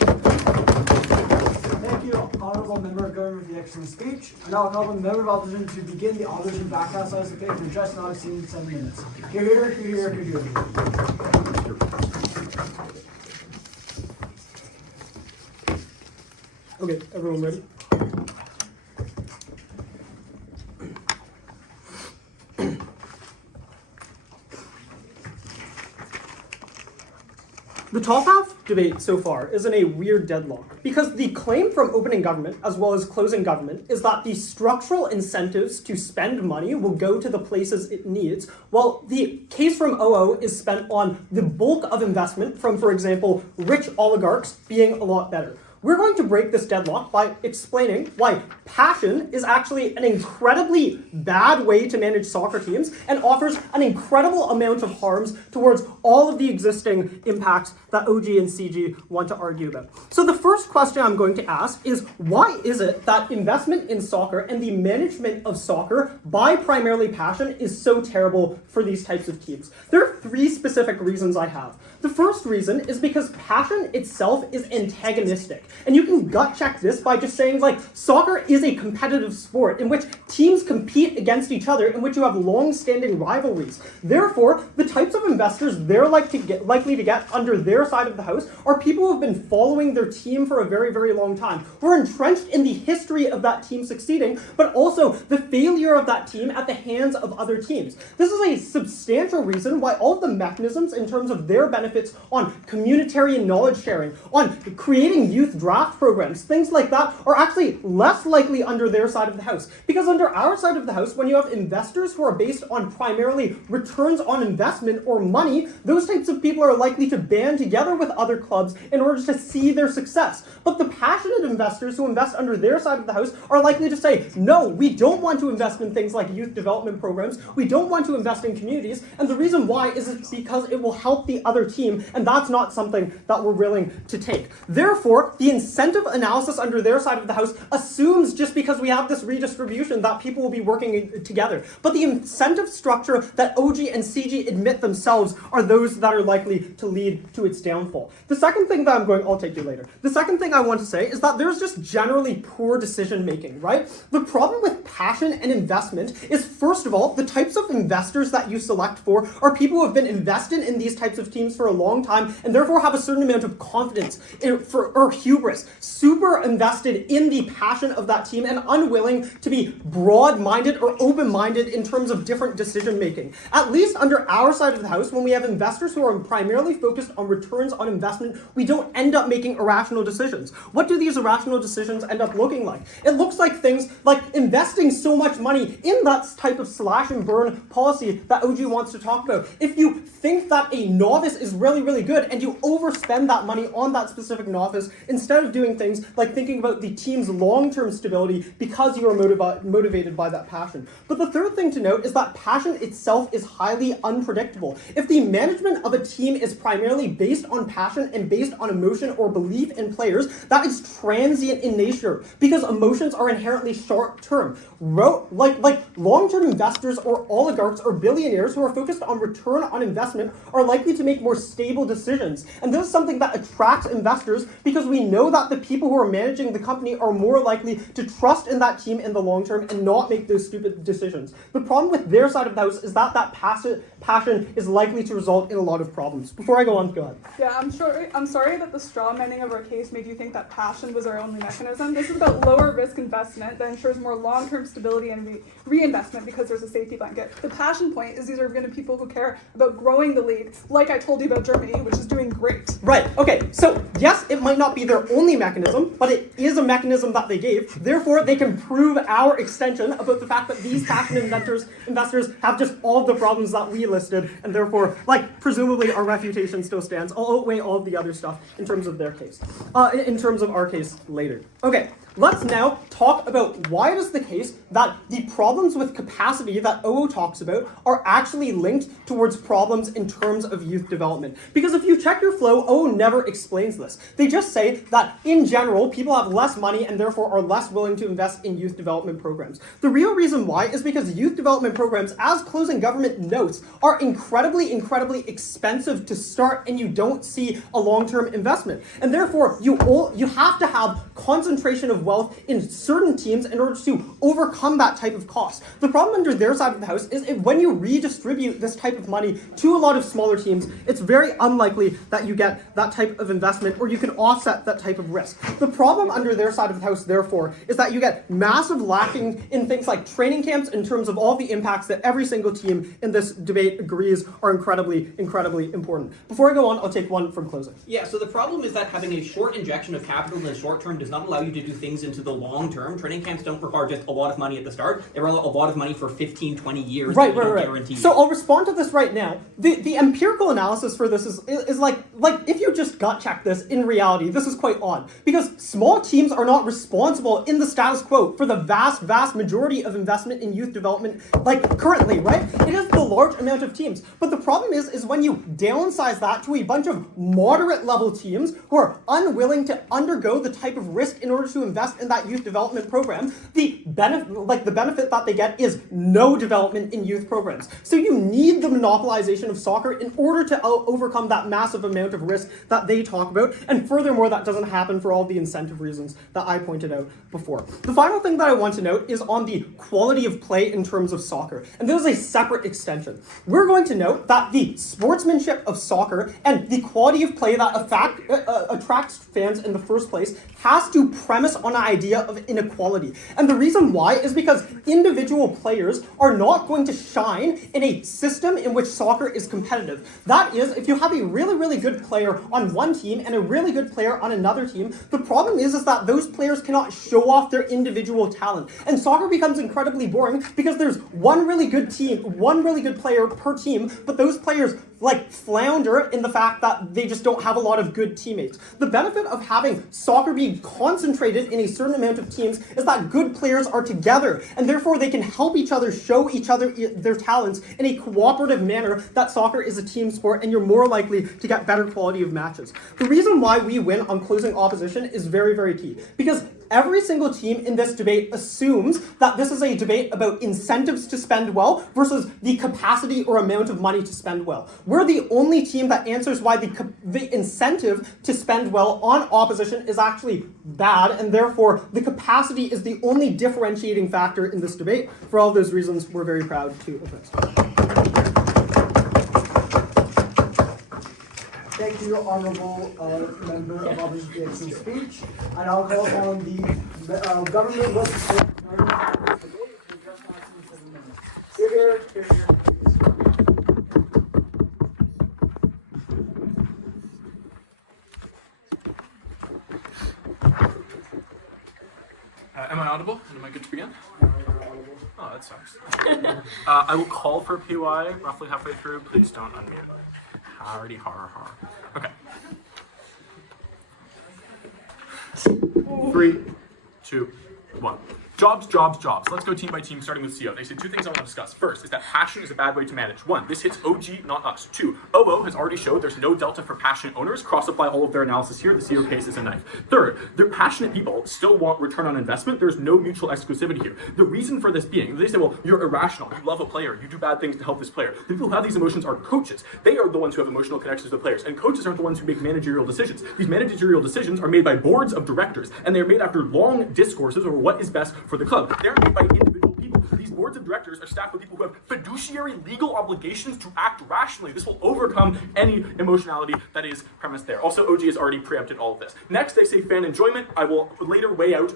Thank you, Honourable Member of Government, for the excellent speech. And now I'll call on the Member of Opposition to begin the opposition backhouse size debate and address not exceeding 7 minutes. Hear, hear, hear, hear, hear. Okay, everyone ready? The top half debate so far is in a weird deadlock because the claim from opening government as well as closing government is that the structural incentives to spend money will go to the places it needs, while the case from OO is spent on the bulk of investment from, for example, rich oligarchs being a lot better. We're going to break this deadlock by explaining why passion is actually an incredibly bad way to manage soccer teams and offers an incredible amount of harms towards all of the existing impacts that OG and CG want to argue about. So the first question I'm going to ask is, why is it that investment in soccer and the management of soccer by primarily passion is so terrible for these types of teams? There are three specific reasons I have. The first reason is because passion itself is antagonistic. And you can gut check this by just saying, like, soccer is a competitive sport in which teams compete against each other, in which you have long-standing rivalries. Therefore, the types of investors they're likely to get under their side of the house are people who have been following their team for a very, very long time, who are entrenched in the history of that team succeeding, but also the failure of that team at the hands of other teams. This is a substantial reason why all of the mechanisms in terms of their benefits on communitarian knowledge sharing, on creating youth draft programs, things like that, are actually less likely under their side of the house. Because under our side of the house, when you have investors who are based on primarily returns on investment or money, those types of people are likely to band together with other clubs in order to see their success. But the passionate investors who invest under their side of the house are likely to say, no, we don't want to invest in things like youth development programs, we don't want to invest in communities, and the reason why is because it will help the other team, and that's not something that we're willing to take. Therefore, the incentive analysis under their side of the house assumes just because we have this redistribution that people will be working together. But the incentive structure that OG and CG admit themselves are those that are likely to lead to its downfall. The second thing that I'll take you later. The second thing I want to say is that there's just generally poor decision making, right? The problem with passion and investment is, first of all, the types of investors that you select for are people who have been invested in these types of teams for a long time and therefore have a certain amount of confidence or hubris, super invested in the passion of that team and unwilling to be broad-minded or open-minded in terms of different decision-making. At least under our side of the house, when we have investors who are primarily focused on returns on investment, we don't end up making irrational decisions. What do these irrational decisions end up looking like? It looks like things like investing so much money in that type of slash and burn policy that OG wants to talk about. If you think that a novice is really, really good and you overspend that money on that specific novice instead of doing things like thinking about the team's long-term stability because you are motivated by that passion. But the third thing to note is that passion itself is highly unpredictable. If the management of a team is primarily based on passion and based on emotion or belief in players, that is transient in nature because emotions are inherently short-term. Like long-term investors or oligarchs or billionaires who are focused on return on investment are likely to make more stable decisions. And this is something that attracts investors because we know that the people who are managing the company are more likely to trust in that team in the long term and not make those stupid decisions. The problem with their side of the house is that passion is likely to result in a lot of problems. Before I go on, go ahead. Yeah, I'm sorry that the straw manning of our case made you think that passion was our only mechanism. This is about lower risk investment that ensures more long-term stability and reinvestment because there's a safety blanket. The passion point is these are going to people who care about growing the league, like I told you about Germany, which is doing great. Right, okay, so yes, it might not be their only mechanism, but it is a mechanism that they gave. Therefore, they can prove our extension about the fact that these passion investors have just all of the problems that we listed, and therefore, presumably our refutation still stands. I'll outweigh all of the other stuff in terms of their case, in terms of our case later. Okay, let's now talk about why it is the case that the problems with capacity that OO talks about are actually linked towards problems in terms of youth development. Because if you check your flow, OO never explains this. They just say that in general, people have less money and therefore are less willing to invest in youth development programs. The real reason why is because youth development programs, as closing government notes, are incredibly, incredibly expensive to start and you don't see a long-term investment. And therefore, you have to have concentration of of wealth in certain teams in order to overcome that type of cost. The problem under their side of the house is when you redistribute this type of money to a lot of smaller teams, it's very unlikely that you get that type of investment or you can offset that type of risk. The problem under their side of the house, therefore, is that you get massive lacking in things like training camps in terms of all the impacts that every single team in this debate agrees are incredibly, incredibly important. Before I go on, I'll take one from closing. Yeah, so the problem is that having a short injection of capital in the short term does not allow you to do things into the long term. Training camps don't require just a lot of money at the start. They require a lot of money for 15, 20 years. Right. Guarantee. So I'll respond to this right now. The empirical analysis for this is like if you just gut check this, in reality, this is quite odd. Because small teams are not responsible in the status quo for the vast, vast majority of investment in youth development, like currently, right? It is the large amount of teams. But the problem is when you downsize that to a bunch of moderate level teams who are unwilling to undergo the type of risk in order to invest in that youth development program, the benefit that they get is no development in youth programs. So you need the monopolization of soccer in order to overcome that massive amount of risk that they talk about. And furthermore, that doesn't happen for all the incentive reasons that I pointed out before. The final thing that I want to note is on the quality of play in terms of soccer. And this is a separate extension. We're going to note that the sportsmanship of soccer and the quality of play that attracts fans in the first place has to premise on an idea of inequality. And the reason why is because individual players are not going to shine in a system in which soccer is competitive. That is, if you have a really, really good player on one team and a really good player on another team, the problem is that those players cannot show off their individual talent. And soccer becomes incredibly boring because there's one really good player per team, but those players flounder in the fact that they just don't have a lot of good teammates. The benefit of having soccer being concentrated in a certain amount of teams is that good players are together, and therefore they can help each other, show each other their talents in a cooperative manner. That soccer is a team sport, and you're more likely to get better quality of matches. The reason why we win on closing opposition is very, very key, because every single team in this debate assumes that this is a debate about incentives to spend well versus the capacity or amount of money to spend well. We're the only team that answers why the incentive to spend well on opposition is actually bad, and therefore the capacity is the only differentiating factor in this debate. For all those reasons, we're very proud to address. Thank you, Honourable Member of Opposition for excellent speech. And I'll call upon the government legislative Here. Am I audible? And am I good to begin? Oh, that sucks. I will call for PY roughly halfway through. Please don't unmute. Hardy har. Okay. 3, 2, 1. Jobs. Let's go team by team, starting with CO. They say two things I want to discuss. First is that passion is a bad way to manage. 1, this hits OG, not us. 2, OO has already showed there's no delta for passionate owners. Cross-apply all of their analysis here. The CO case is a knife. Third, their passionate people still want return on investment. There's no mutual exclusivity here. The reason for this being, they say, well, you're irrational. You love a player. You do bad things to help this player. The people who have these emotions are coaches. They are the ones who have emotional connections with players. And coaches aren't the ones who make managerial decisions. These managerial decisions are made by boards of directors, and they're made after long discourses over what is best for the club. They're made by individual people. These boards of directors are staffed with people who have fiduciary legal obligations to act rationally. This will overcome any emotionality that is premised there. Also, OG has already preempted all of this. Next, they say fan enjoyment. I will later weigh out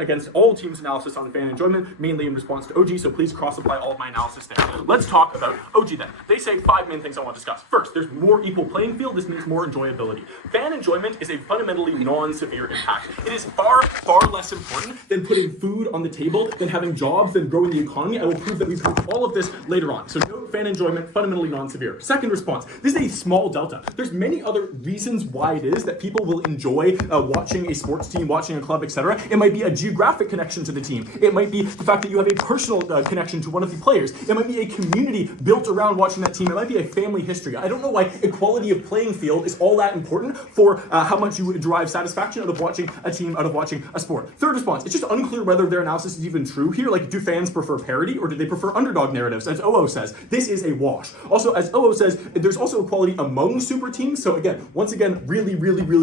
against all teams' analysis on fan enjoyment, mainly in response to OG, so please cross-apply all of my analysis there. Let's talk about OG then. They say 5 main things I want to discuss. First, there's more equal playing field. This means more enjoyability. Fan enjoyment is a fundamentally non-severe impact. It is far, far less important than putting food on the table, than having jobs, than growing the economy. I will prove that we prove all of this later on. So no fan enjoyment, fundamentally non-severe. Second response, this is a small delta. There's many other reasons why it is that people will enjoy watching a sports team, watching a club, etc. It might be a geographic connection to the team. It might be the fact that you have a personal connection to one of the players. It might be a community built around watching that team. It might be a family history. I don't know why equality of playing field is all that important for how much you derive satisfaction out of watching a team, out of watching a sport. Third response, it's just unclear whether their analysis is even true here. Like, do fans prefer parity? parity, or do they prefer underdog narratives? As OO says, this is a wash. Also, as OO says, there's also equality among super teams. So again, once again, really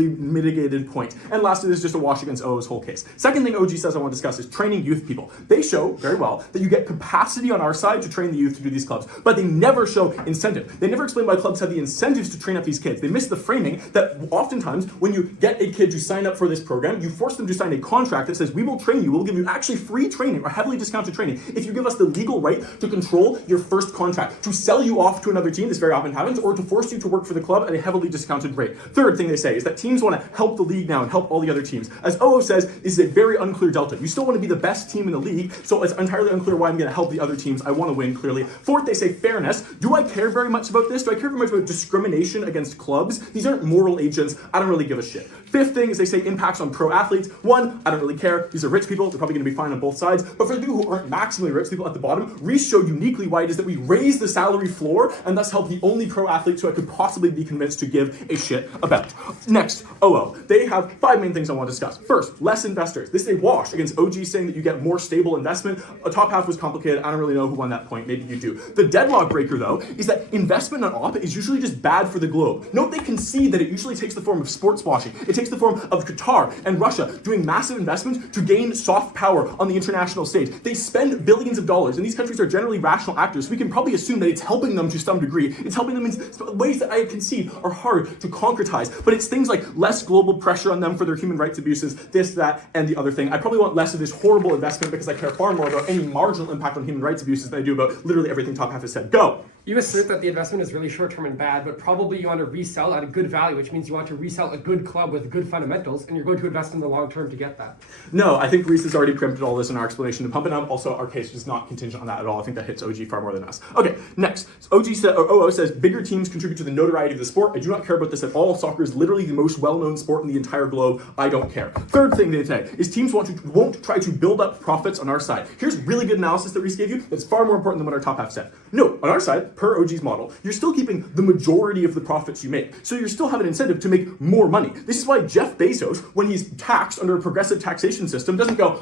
mitigated point. And lastly, there's just a wash against OO's whole case. Second thing OG says I want to discuss is training youth people. They show very well that you get capacity on our side to train the youth to do these clubs, but they never show incentive. They never explain why clubs have the incentives to train up these kids. They miss the framing that oftentimes when you get a kid to sign up for this program, you force them to sign a contract that says, we will train you, we'll give you actually free training or heavily discounted training if you give us the legal right to control your first contract, to sell you off to another team, this very often happens, or to force you to work for the club at a heavily discounted rate. Third thing they say is that teams want to help the league now and help all the other teams. As OO says, this is a very unclear delta. You still want to be the best team in the league, so it's entirely unclear why I'm going to help the other teams. I want to win, clearly. Fourth, they say fairness. Do I care very much about this? Do I care very much about discrimination against clubs? These aren't moral agents. I don't really give a shit. Fifth thing is they say impacts on pro athletes. One, I don't really care. These are rich people. They're probably going to be fine on both sides. But for the people who aren't maximally rich, people at the bottom, Rhys showed uniquely why it is that we raise the salary floor and thus help the only pro athletes who I could possibly be convinced to give a shit about. Next, OO. They have 5 main things I want to discuss. First, less investors. This is a wash against OG saying that you get more stable investment. A top half was complicated. I don't really know who won that point. Maybe you do. The deadlock breaker, though, is that investment on op is usually just bad for the globe. Note they concede that it usually takes the form of sports washing. It takes the form of Qatar and Russia doing massive investments to gain soft power on the international stage. They spend billions of dollars, and these countries are generally rational actors, so we can probably assume that it's helping them to some degree. It's helping them in ways that I concede are hard to concretize, but it's things like less global pressure on them for their human rights abuses, this, that, and the other thing. I probably want less of this horrible investment because I care far more about any marginal impact on human rights abuses than I do about literally everything top half has said. Go! You assert that the investment is really short-term and bad, but probably you want to resell at a good value, which means you want to resell a good club with good fundamentals, and you're going to invest in the long term to get that. No, I think Rhys has already preempted all this in our explanation to Pump It Up. Also, our case is not contingent on that at all. I think that hits OG far more than us. Okay, next. OO says bigger teams contribute to the notoriety of the sport. I do not care about this at all. Soccer is literally the most well-known sport in the entire globe. I don't care. Third thing they say is teams won't try to build up profits on our side. Here's really good analysis that Rhys gave you that's far more important than what our top half said. No, on our side, per OG's model, you're still keeping the majority of the profits you make. So you still have an incentive to make more money. This is why Jeff Bezos, when he's taxed under a progressive taxation system, doesn't go,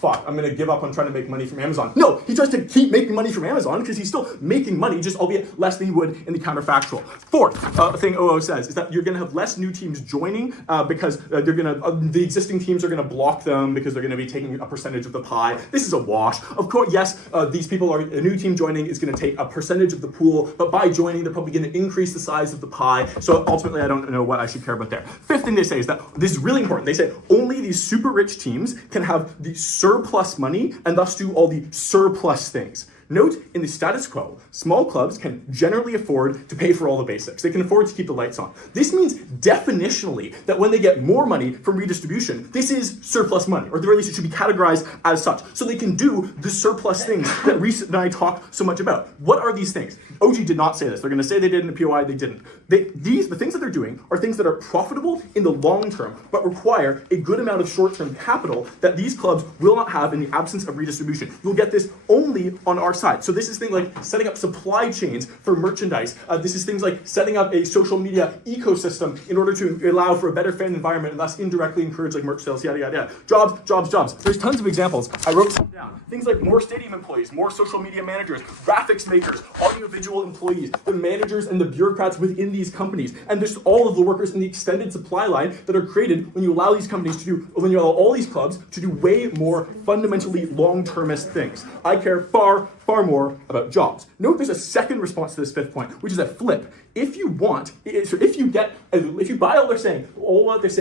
fuck, I'm going to give up on trying to make money from Amazon. No, he tries to keep making money from Amazon because he's still making money, just albeit less than he would in the counterfactual. Fourth thing OO says is that you're going to have less new teams joining because the existing teams are going to block them because they're going to be taking a percentage of the pie. This is a wash. Of course, yes, these people are, a new team joining is going to take a percentage of the pool, but by joining, they're probably going to increase the size of the pie. So ultimately, I don't know what I should care about there. Fifth thing they say is that this is really important. They say only these super rich teams can have the surplus money and thus do all the surplus things. Note, in the status quo, small clubs can generally afford to pay for all the basics. They can afford to keep the lights on. This means definitionally that when they get more money from redistribution, this is surplus money, or at the very least it should be categorized as such. So they can do the surplus things that Rhys and I talk so much about. What are these things? OG did not say this. They're going to say they did in the POI, they didn't. The things that they're doing are things that are profitable in the long term, but require a good amount of short-term capital that these clubs will not have in the absence of redistribution. You'll get this only on our side. So this is things like setting up supply chains for merchandise. This is things like setting up a social media ecosystem in order to allow for a better fan environment and thus indirectly encourage like merch sales, yada, yada, yada. Jobs, jobs, jobs. There's tons of examples. I wrote some down. Things like more stadium employees, more social media managers, graphics makers, audiovisual employees, the managers and the bureaucrats within these companies, and just all of the workers in the extended supply line that are created when you allow these companies to do, when you allow all these clubs to do way more fundamentally long-termist things. I care far more about jobs. Note there's a second response to this fifth point, which is a flip. If you buy all they're saying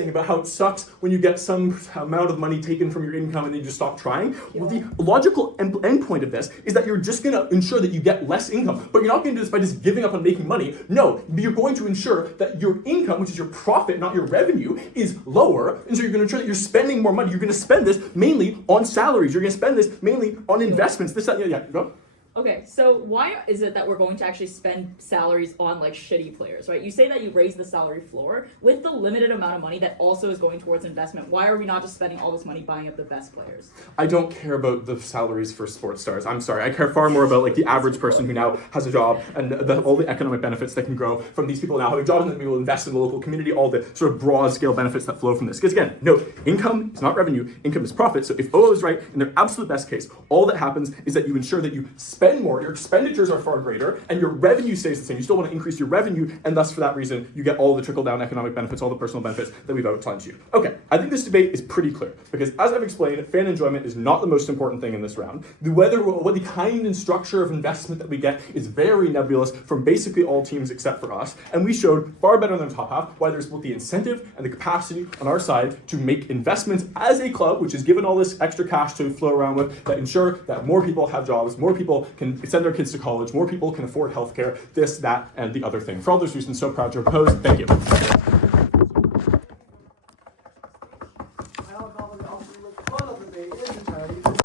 about how it sucks when you get some amount of money taken from your income and then you just stop trying, well, the logical end point of this is that you're just going to ensure that you get less income, but you're not going to do this by just giving up on making money. No, you're going to ensure that your income, which is your profit, not your revenue, is lower, and so you're going to ensure that you're spending more money. You're going to spend this mainly on salaries. You're going to spend this mainly on investments. This, that, yeah, go. Okay, so why is it that we're going to actually spend salaries on like shitty players, right? You say that you raise the salary floor with the limited amount of money that also is going towards investment. Why are we not just spending all this money buying up the best players? I don't care about the salaries for sports stars. I'm sorry. I care far more about like the average person who now has a job and all the economic benefits that can grow from these people now having jobs and then we will invest in the local community, all the sort of broad scale benefits that flow from this. Because again, note, income is not revenue, income is profit. So if OO is right, in their absolute best case, all that happens is that you ensure that you spend more, your expenditures are far greater, and your revenue stays the same. You still want to increase your revenue, and thus for that reason, you get all the trickle-down economic benefits, all the personal benefits that we've outlined to you. Okay, I think this debate is pretty clear, because as I've explained, fan enjoyment is not the most important thing in this round. What the kind and structure of investment that we get is very nebulous from basically all teams except for us, and we showed far better than the top half why there's both the incentive and the capacity on our side to make investments as a club, which is given all this extra cash to flow around with, that ensure that more people have jobs, more people can send their kids to college, more people can afford healthcare, this, that, and the other thing. For all those reasons, so proud to oppose. Thank you.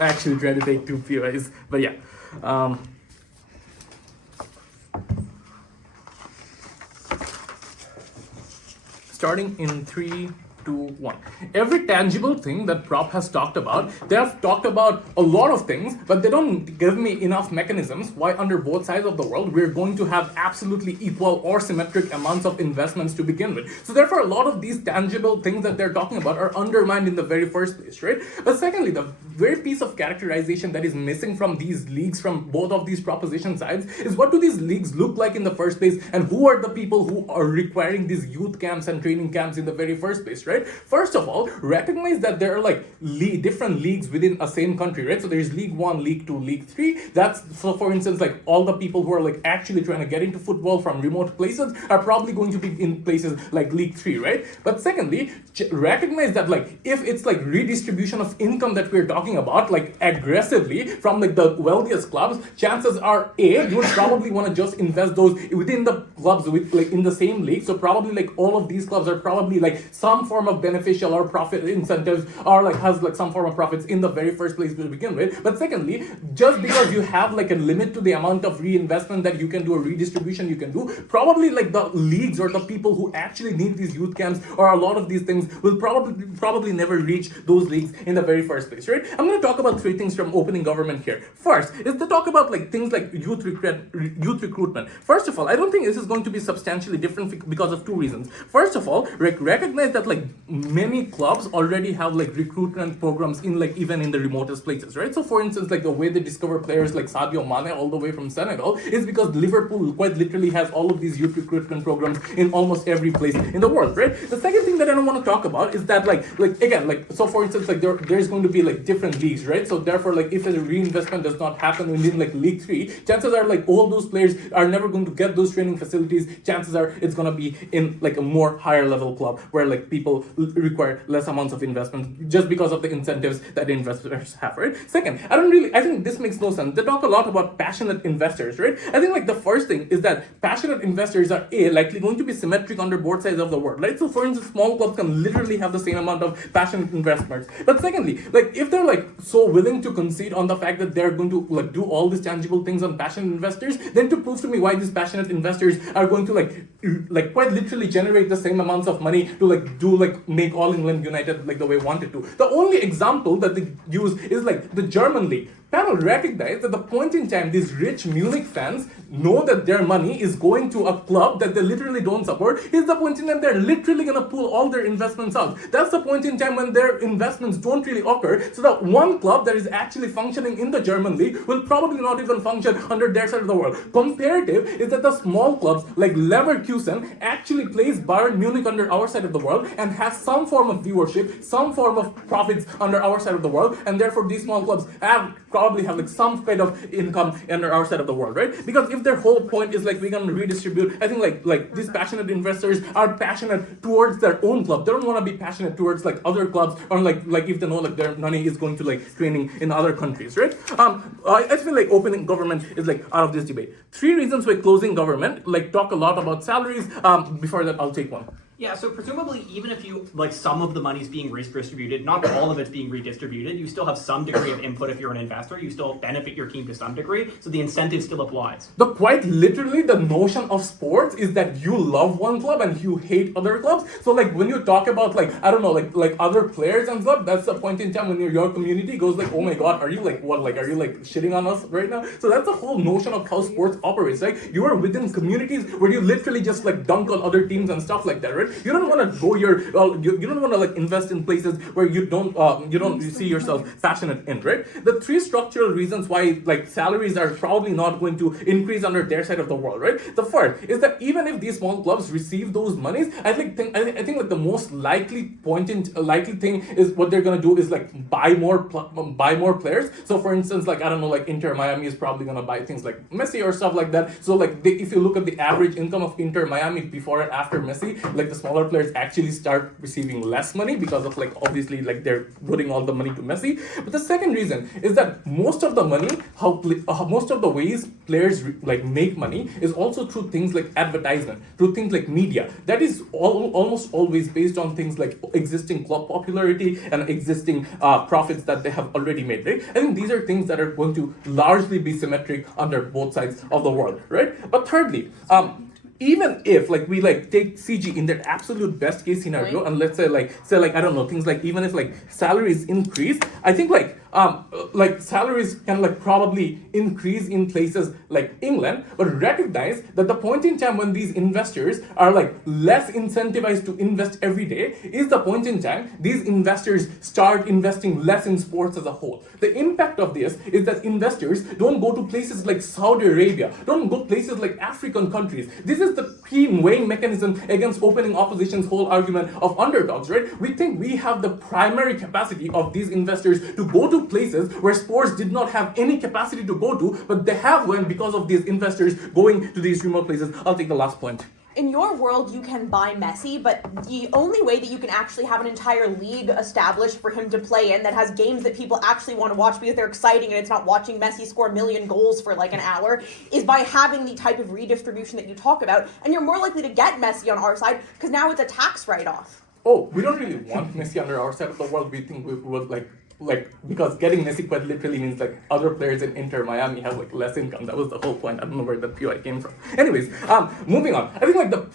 I actually dread to take 2 POIs, but yeah. Starting in 3, 2, 1. Every tangible thing that Prop has talked about, they have talked about a lot of things, but they don't give me enough mechanisms why under both sides of the world we're going to have absolutely equal or symmetric amounts of investments to begin with. So therefore a lot of these tangible things that they're talking about are undermined in the very first place, right? But secondly, the very piece of characterization that is missing from these leagues, from both of these proposition sides, is what do these leagues look like in the first place, and who are the people who are requiring these youth camps and training camps in the very first place, right? First of all, recognize that there are like different leagues within a same country, right? So there's League 1, League 2, League 3. That's, so for instance, like all the people who are like actually trying to get into football from remote places are probably going to be in places like League 3, right? But secondly, recognize that like if it's like redistribution of income that we're talking about, like aggressively from like the wealthiest clubs, chances are you would probably want to just invest those within the clubs with like in the same league. So probably like all of these clubs are probably like some form of beneficial or profit incentives, or like has like some form of profits in the very first place to begin with. But secondly, just because you have like a limit to the amount of reinvestment that you can do or redistribution you can do, probably like the leagues or the people who actually need these youth camps or a lot of these things will probably never reach those leagues in the very first place, right? I'm going to talk about 3 things from opening government here. First is to talk about like things like youth recruitment. First of all, I don't think this is going to be substantially different because of 2 reasons. First of all, recognize that like many clubs already have like recruitment programs in like even in the remotest places, right? So for instance, like the way they discover players like Sadio Mane all the way from Senegal is because Liverpool quite literally has all of these youth recruitment programs in almost every place in the world, right? The second thing that I don't want to talk about is that like again, like so for instance, like there's going to be like different leagues, right? So therefore, like if a reinvestment does not happen within like League 3, chances are like all those players are never going to get those training facilities. Chances are it's going to be in like a more higher level club where like people require less amounts of investment just because of the incentives that the investors have, right? Second, I think this makes no sense. They talk a lot about passionate investors, right? I think like the first thing is that passionate investors are likely going to be symmetric under both sides of the world, right? So for instance, small clubs can literally have the same amount of passionate investments. But secondly, like if they're like so willing to concede on the fact that they're going to like do all these tangible things on passionate investors, then to prove to me why these passionate investors are going to like quite literally generate the same amounts of money to like do like make All England United like the way wanted to. The only example that they use is like the German league. Panel recognize that the point in time these rich Munich fans know that their money is going to a club that they literally don't support is the point in time they're literally going to pull all their investments out. That's the point in time when their investments don't really occur. So that one club that is actually functioning in the German league will probably not even function under their side of the world. Comparative is that the small clubs like Leverkusen actually plays Bayern Munich under our side of the world and has some form of viewership, some form of profits under our side of the world, and therefore these small clubs probably have like some kind of income under our side of the world, right? Because if their whole point is like we're gonna redistribute, I think like these passionate investors are passionate towards their own club. They don't want to be passionate towards like other clubs or like if they know like their money is going to like training in other countries, right? I feel like opening government is like out of this debate. 3 reasons why closing government, like talk a lot about salaries. Before that, I'll take one. Yeah, so presumably, even if you, like, some of the money's being redistributed, not all of it's being redistributed, you still have some degree of input if you're an investor, you still benefit your team to some degree, so the incentive still applies. But quite literally, the notion of sports is that you love one club and you hate other clubs. So, like, when you talk about, like, I don't know, like other players and stuff, that's the point in time when your community goes like, oh my god, are you like, what, like, are you like shitting on us right now? So that's the whole notion of how sports operates, right? You are within communities where you literally just like dunk on other teams and stuff like that, right? You don't want to go you don't want to like invest in places where you don't see yourself passionate in, right? The three structural reasons why like salaries are probably not going to increase under their side of the world, right? The first is that even if these small clubs receive those monies, I think like the most likely thing is what they're gonna do is like buy more players. So for instance, like I don't know, like Inter Miami is probably gonna buy things like Messi or stuff like that. So like if you look at the average income of Inter Miami before and after Messi, like the smaller players actually start receiving less money because of like obviously like they're putting all the money to Messi. But the second reason is that most of the money, most of the ways players like make money is also through things like advertisement, through things like media. That is almost always based on things like existing club popularity and existing profits that they have already made, right? I think these are things that are going to largely be symmetric under both sides of the world, right? But thirdly, even if like we like take CG in their absolute best case scenario, and let's say I don't know, things like even if like salaries increase, I think like salaries can like probably increase in places like England, but recognize that the point in time when these investors are like less incentivized to invest every day is the point in time these investors start investing less in sports as a whole. The impact of this is that investors don't go to places like Saudi Arabia, don't go places like African countries. This is the key weighing mechanism against opening opposition's whole argument of underdogs, right? We think we have the primary capacity of these investors to go to places where sports did not have any capacity to go to, but they have one because of these investors going to these remote places. I'll take the last point. In your world, you can buy Messi, but the only way that you can actually have an entire league established for him to play in that has games that people actually want to watch because they're exciting and it's not watching Messi score a million goals for like an hour is by having the type of redistribution that you talk about. And you're more likely to get Messi on our side because now it's a tax write-off. Oh, we don't really want Messi under our side of the world. We think we would like because getting Messi quite literally means like other players in Inter Miami have like less income. That was the whole point. I don't know where that POI came from. Anyways, moving on. I think like the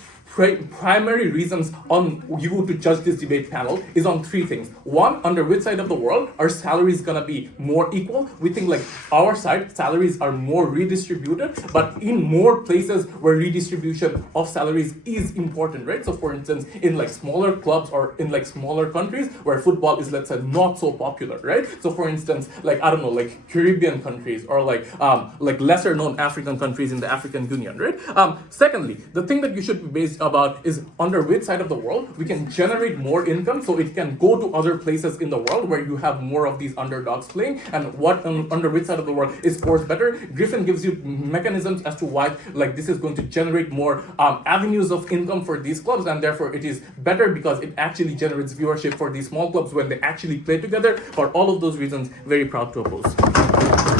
primary reasons on you to judge this debate panel is on three things. One, under which side of the world are salaries gonna be more equal? We think like our side, salaries are more redistributed, but in more places where redistribution of salaries is important, right? So for instance, in like smaller clubs or in like smaller countries where football is, let's say, not so popular, right? So for instance, like I don't know, like Caribbean countries or like lesser known African countries in the African Union, right? Secondly, the thing that you should be based about is under which side of the world we can generate more income so it can go to other places in the world where you have more of these underdogs playing, and what under which side of the world is sports better. Griffin gives you mechanisms as to why like this is going to generate more avenues of income for these clubs, and therefore it is better because it actually generates viewership for these small clubs when they actually play together. For all of those reasons, very proud to oppose.